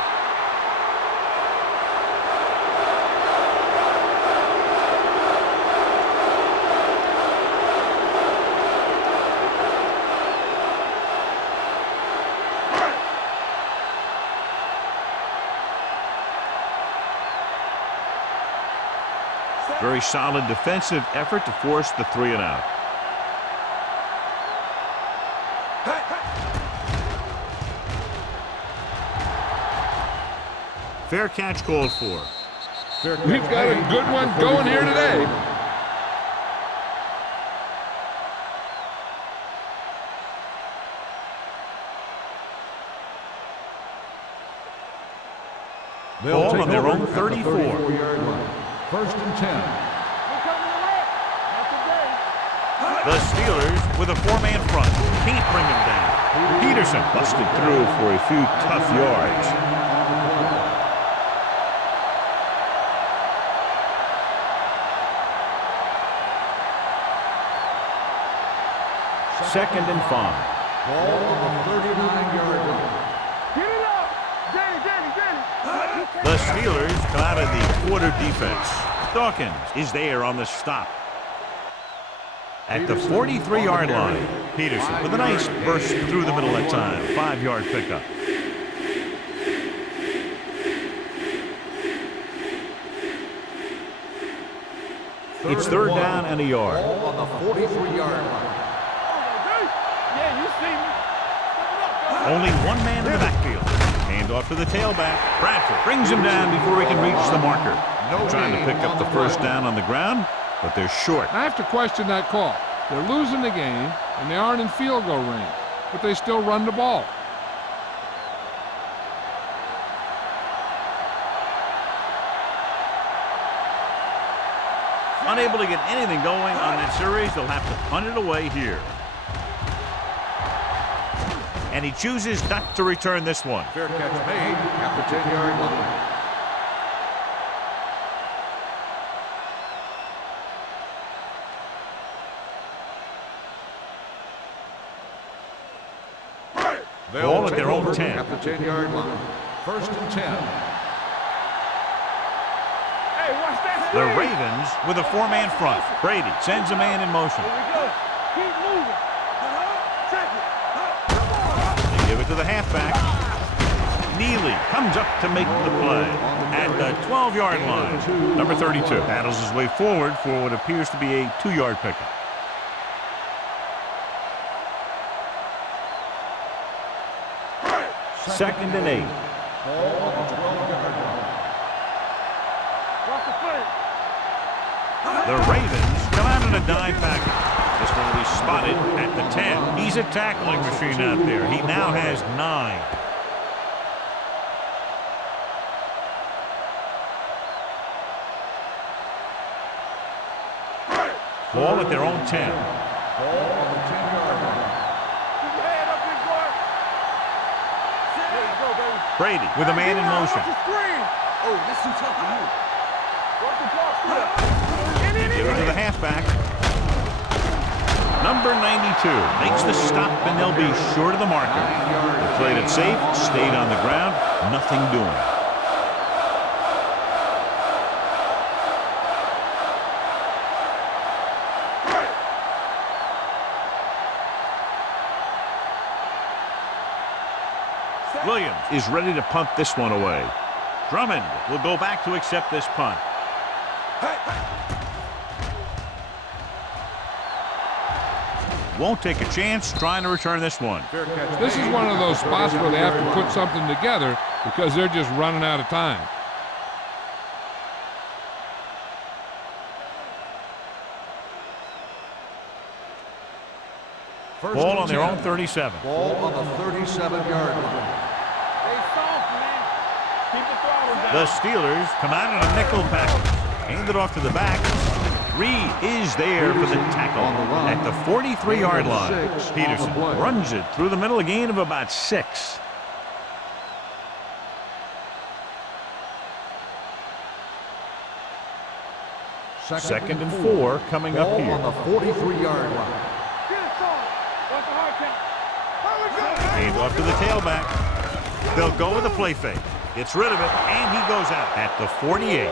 Very solid defensive effort to force the 3 and out. Fair catch called for. We've got a good one going here today. Ball on their own 34. 34-yard line. First and 10. The Steelers with a 4-man front. Can't bring him down. Peterson busted through for a few tough yards. Second and 5. Ball on the 39-yard line. Get it up. Get it. The Steelers come out of the quarter defense. Dawkins is there on the stop. At the 43-yard line, Peterson with a nice burst through the middle that time. 5-yard pickup. It's third down and a yard. Ball on the 43-yard line. Yeah, you see me. Only one man in the backfield. Hand off to the tailback. Bradford brings him down before he can reach the marker. They're trying to pick up the first down on the ground, but they're short. I have to question that call. They're losing the game, and they aren't in field goal range, but they still run the ball. Unable to get anything going on that series, they'll have to punt it away here. And he chooses not to return this one. Fair catch made at the 10-yard line. Ball at take their own over 10. At the 10-yard line. First and 10. Hey, watch that The screen. Ravens with a 4-man front. Brady sends a man in motion. Here we go. Keep moving. Check it. They give it to the halfback. Neely comes up to make the play at the 12-yard line. Number 32 battles his way forward for what appears to be a 2-yard pickup. Second and 8. Ball on the 12-yard line. The Ravens come out in a dime package. This one will be spotted at the 10. He's a tackling machine out there. He now has 9. Ball at their own 10. Ball on the 10-yard line. Keep your head up, big boy. There you go, baby. Brady with a man in motion. Oh, this too tough for you. Work the block. Give it to the halfback. Number 92 makes the stop, and they'll be short of the marker. They played it safe, stayed on the ground, nothing doing. Williams is ready to punt this one away. Drummond will go back to accept this punt. Won't take a chance trying to return this one. This is one of those spots where they have to put something together because they're just running out of time. Ball on their own 37. Ball on the 37-yard line. Hey, soft, man. Keep the throttle down. The Steelers come out in a nickel package. Hand it off to the back. Reed is there for the tackle at the 43-yard line. Peterson runs it through the middle, a gain of about 6. Second and 4 coming up here. Ball on the 43-yard line. Get it, soft. What's the hard count? Hand off to the tailback. They'll go with a play fake. Gets rid of it, and he goes out at the 48.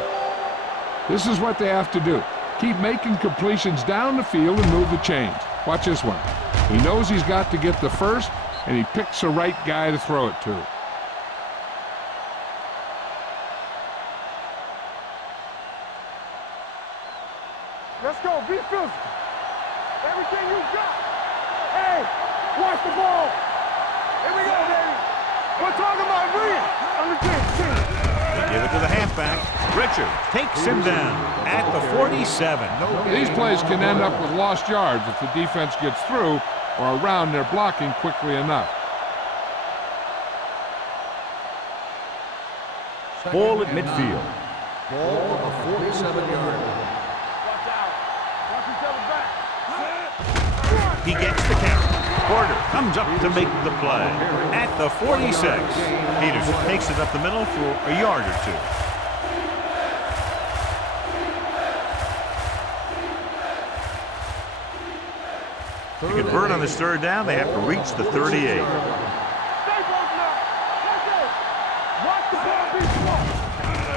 This is what they have to do. Keep making completions down the field and move the chains. Watch this one. He knows he's got to get the first, and he picks the right guy to throw it to. Let's go. Be physical. Everything you got. Hey, watch the ball. Here we go, baby. We're talking about Reed. On the 10. They give it to the halfback. Richard takes him down at the 47. These plays can end up with lost yards if the defense gets through or around their blocking quickly enough. Ball at midfield. Ball on the 47-yard line. Watch out. Watch each other back. He gets the count. Porter comes up to make the play at the 46. Peterson takes it up the middle for a yard or 2. To convert on this third down, they have to reach the 38. Stay broken up. Watch it. Watch the ball be slow.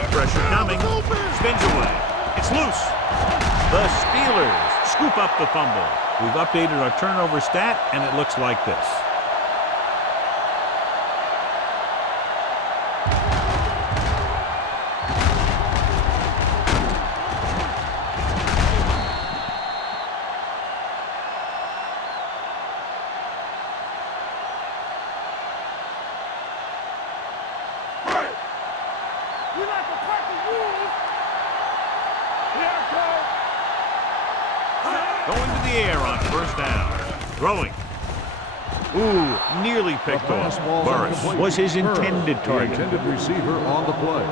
Pressure coming. Spins away. It's loose. The Steelers scoop up the fumble. We've updated our turnover stat, and it looks like this. We like to break the rules. Here it goes. Going to the air on first down. Throwing. Ooh, nearly picked off. Burris was his intended The target. intended receiver on the play.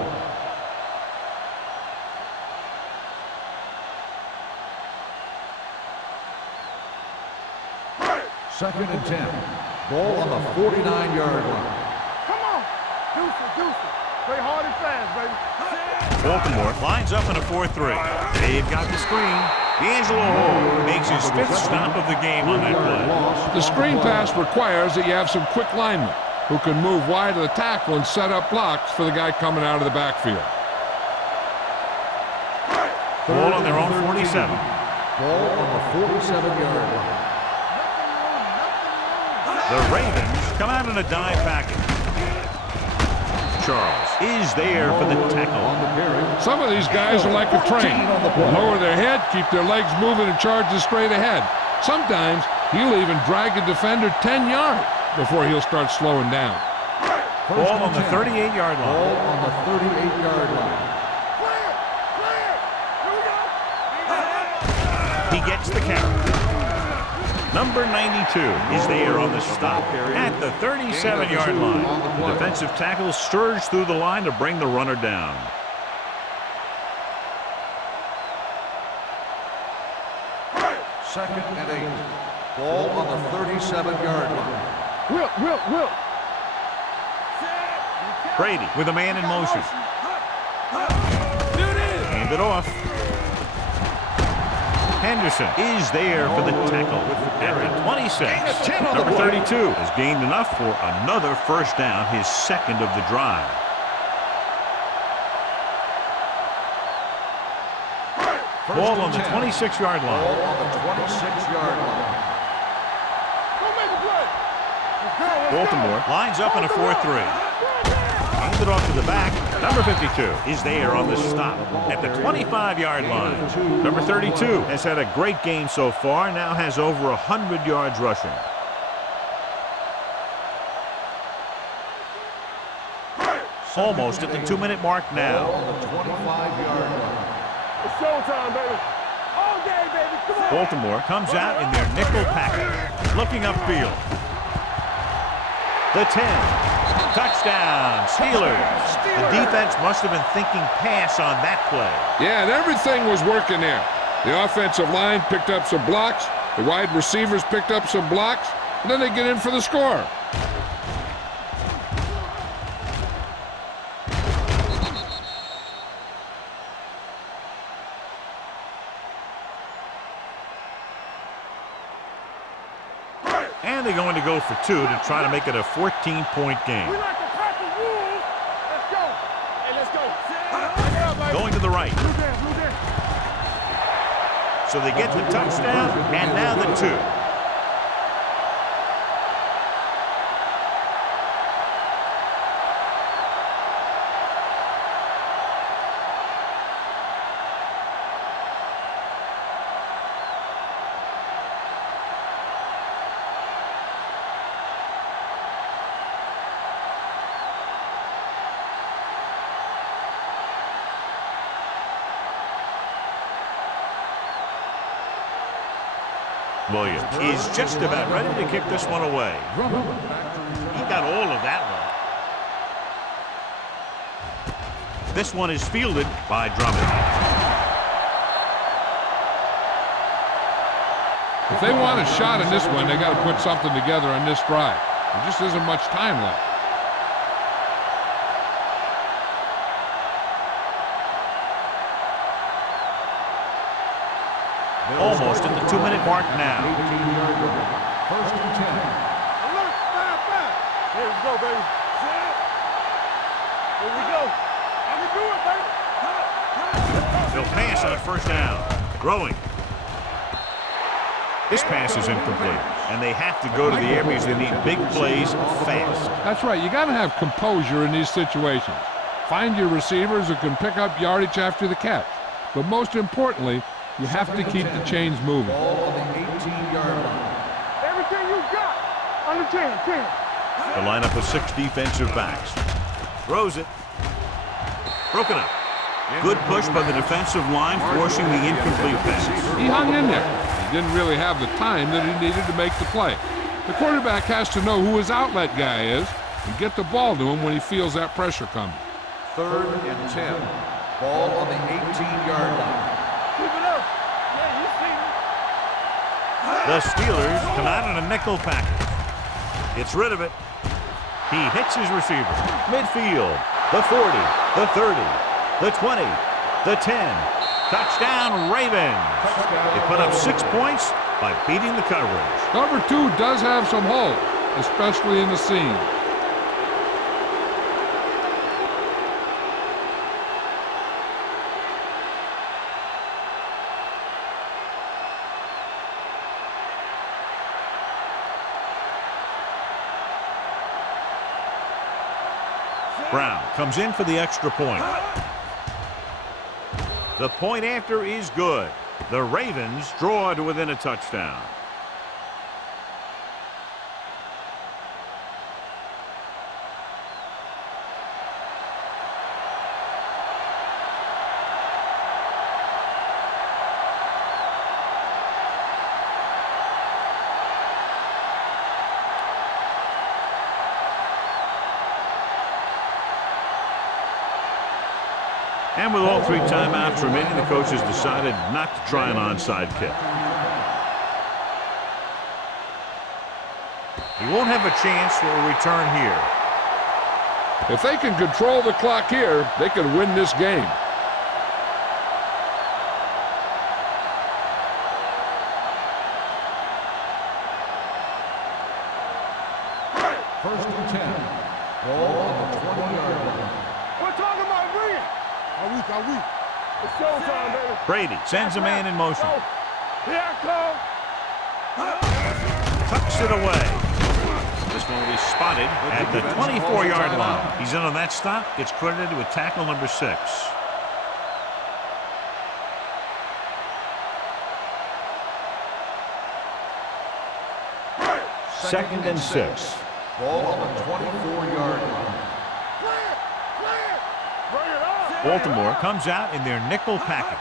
Second and 10. Ball on the 49-yard line. Come on. Deuce it. Play hard and fast, baby. Baltimore lines up in a 4-3. They've got the screen. D'Angelo Hall makes his 5th stop of the game on that play. The screen pass requires that you have some quick linemen who can move wide of the tackle and set up blocks for the guy coming out of the backfield. Ball on their own 47. Ball on the 47-yard line. The Ravens come out in a dime package. Charles is there for the tackle. On the carry. Some of these guys are like a train. They'll lower their head, keep their legs moving, and charge it straight ahead. Sometimes he'll even drag a defender 10 yards before he'll start slowing down. Ball on the 38-yard line. Ball on the 38-yard line. Play it. Here we go. He gets the carry. Number 92 is there on the stop at the 37-yard line. The defensive tackle surged through the line to bring the runner down. Second and 8. Ball on the 37-yard line. Will. Brady with a man in motion. Hand it off. Henderson is there for the tackle at the 26. Number 32 has gained enough for another first down, his second of the drive. Ball on the 26-yard line. Ball on the 26-yard line. Baltimore lines up in a 4-3. Hands it off to the back. Number 52 is there on the stop at the 25-yard line. Number 32 has had a great game so far, now has over 100 yards rushing. Almost at the 2-minute mark now. Ball on the 25-yard line. It's showtime, baby. All day, baby. Come on. Baltimore comes out in their nickel package, looking upfield. The 10. Touchdown, Steelers. The defense must have been thinking pass on that play. Yeah, and everything was working there. The offensive line picked up some blocks. The wide receivers picked up some blocks. And then they get in for the score. And they're going to go for 2 to try to make it a 14-point game. We like to crack the rules. Let's go. Hey, let's go. Going to the right. Blue there. So they get the touchdown, and now the 2. Williams is just about ready to kick this one away. He got all of that one. This one is fielded by Drummond. If they want a shot in this one, they got to put something together on this drive. There just isn't much time left. Almost at the 2-minute mark now. 18-yard line. First and 10. Alert, fire. Here we go, baby. Here we go. I can do it, baby. They'll pass on a first down. Throwing. This pass is incomplete, and they have to go to the areas they need big plays fast. That's right. You got to have composure in these situations. Find your receivers who can pick up yardage after the catch. But most importantly, you have to keep the chains moving. Ball on the 18-yard line. Everything you got. Under 10. The lineup of 6 defensive backs. Throws it. Broken up. Good push by the defensive line, forcing the incomplete pass. He hung in there. He didn't really have the time that he needed to make the play. The quarterback has to know who his outlet guy is and get the ball to him when he feels that pressure coming. Third and 10. Ball on the 18-yard line. Keep it up. Yeah, you see me. The Steelers come out in a nickel package. Gets rid of it. He hits his receiver. Midfield. The 40. The 30. The 20. The 10. Touchdown, Ravens. They put up 6 points by beating the coverage. Cover 2 does have some holes, especially in the seam. Brown comes in for the extra point. The point after is good. The Ravens draw to within a touchdown. And with all 3 timeouts remaining, the coaches decided not to try an onside kick. He won't have a chance for a return here. If they can control the clock here, they can win this game. First and 10. Ball on the 20-yard line. We're talking about bringing. Are we? It's showtime, baby. Brady sends a man in motion. Here I come. Tucks it away. This one will be spotted at the 24-yard line. He's in on that stop. Gets credited with tackle number 6. Second and 6. Ball on the 24-yard line. Bring it on. Baltimore comes out in their nickel package.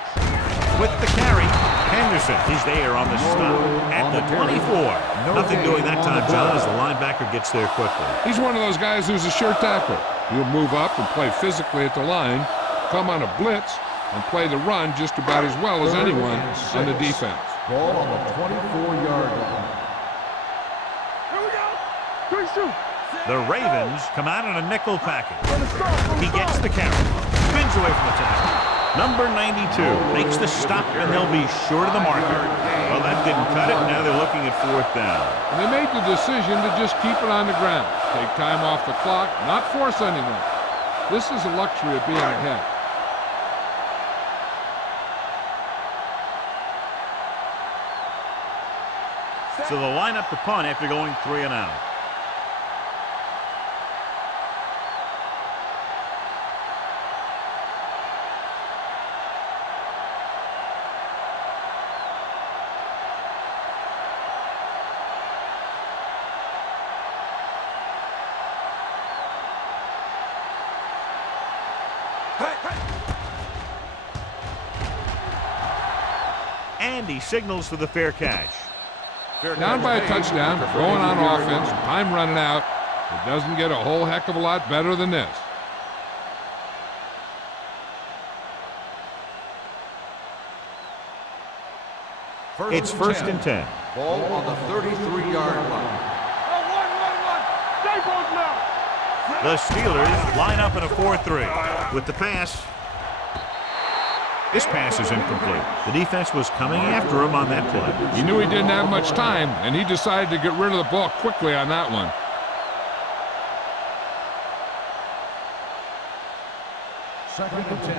With the carry, Henderson is there on the stop at the 24. Nothing doing that time, John, as the linebacker gets there quickly. He's one of those guys who's a sure tackler. He'll move up and play physically at the line, come on a blitz, and play the run just about as well as anyone on the defense. Ball on the 24-yard line. Here we go. 3 shoot. The Ravens come out in a nickel package. He gets the carry. Spins away from the tackle. Number 92 makes the stop, and they'll be short of the marker. Well, that didn't cut it. Now they're looking at 4th down. And they made the decision to just keep it on the ground. Take time off the clock, not force anything. This is the luxury of being ahead. So they'll line up the punt after going 3 and out. And he signals for the fair catch. Down by a touchdown, going on offense, time running out. It doesn't get a whole heck of a lot better than this. It's first and 10. Ball on the 33-yard line. Stay both now. The Steelers line up in a 4-3. With the pass. This pass is incomplete. The defense was coming after him on that play. He knew he didn't have much time, and he decided to get rid of the ball quickly on that one. Second and 10.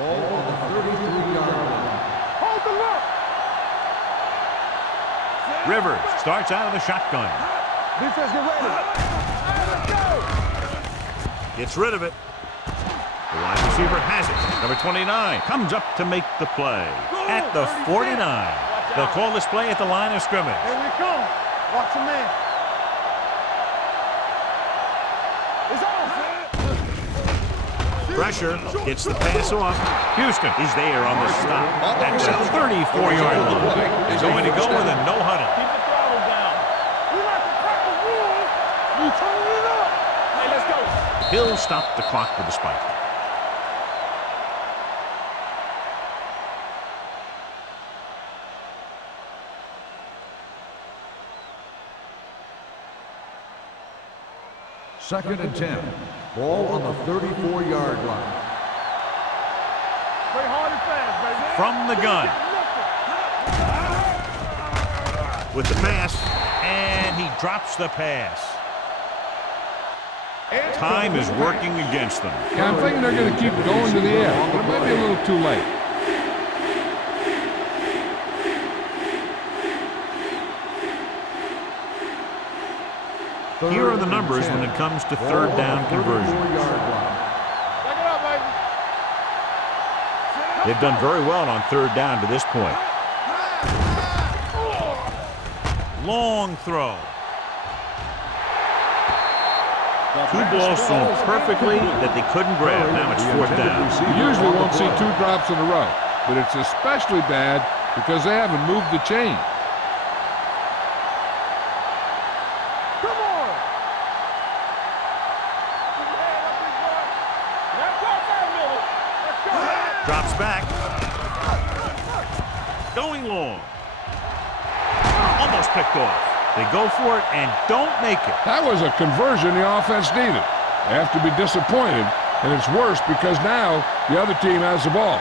Ball on the 33-yard line. Hold the look. Rivers starts out of the shotgun. Defense, get ready. Let's go. Gets rid of it. The wide receiver has it. Number 29 comes up to make the play at the 49. They'll call this play at the line of scrimmage. Here we come. Watch him in. It's on. Pressure gets the pass off. Houston is there on the stop at the 34-yard line. He's going to go with a no huddle. Keep the throttle down. We like to crack the rules. We turn it up. Hey, let's go. He'll stop the clock with a spike. Second and 10. Ball on the 34-yard line. Play hard and fast, baby. From the gun. With the pass, and he drops the pass. Time is working against them. Yeah, I'm thinking they're going to keep going to the air, but it might be a little too late. Here are the numbers when it comes to third down conversions. Take it up, baby. They've done very well on third down to this point. Long throw. 2 balls thrown perfectly that they couldn't grab. Now it's 4th down. You usually won't see 2 drops in a row, but it's especially bad because they haven't moved the chain. Come on. Let's go. Drops back. Going long. Almost picked off. They go for it and don't make it. That was a conversion the offense needed. They have to be disappointed, and it's worse because now the other team has the ball.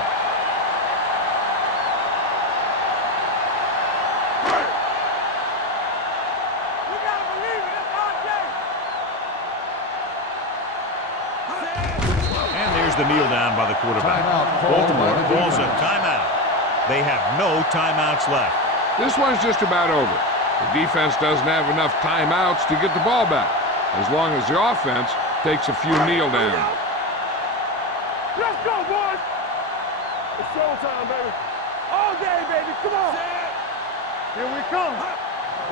And there's the kneel down by the quarterback. Baltimore calls a timeout. They have no timeouts left. This one's just about over. The defense doesn't have enough timeouts to get the ball back, as long as the offense takes a few kneel downs. Let's go, boys! It's showtime, baby. All day, baby. Come on. Here we come.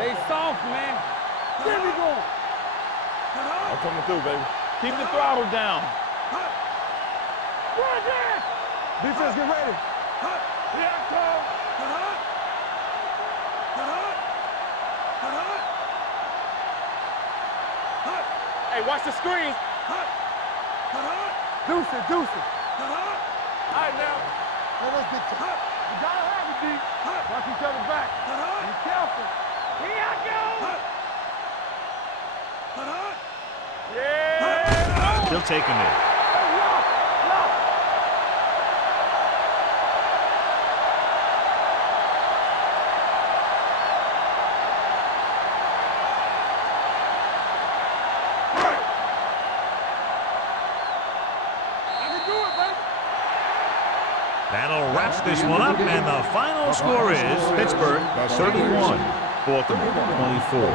They soft, man. Here we go. I'm coming through, baby. Keep the throttle down. Right there. Defense, get ready. Here I come. Hey, watch the screen. Deuce it, deuce it. All right, now. Let's get you. You gotta have it, D. Watch each other back. Be careful. Here I go. Yeah. Still taking it. Hey, lock, lock. That'll wrap this one up, and the final score is Pittsburgh 31, Baltimore 24.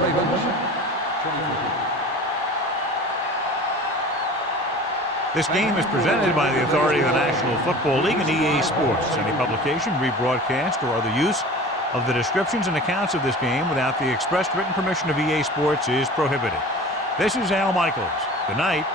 This game is presented by the authority of the National Football League and EA Sports. Any publication, rebroadcast, or other use of the descriptions and accounts of this game without the express written permission of EA Sports is prohibited. This is Al Michaels. Good night.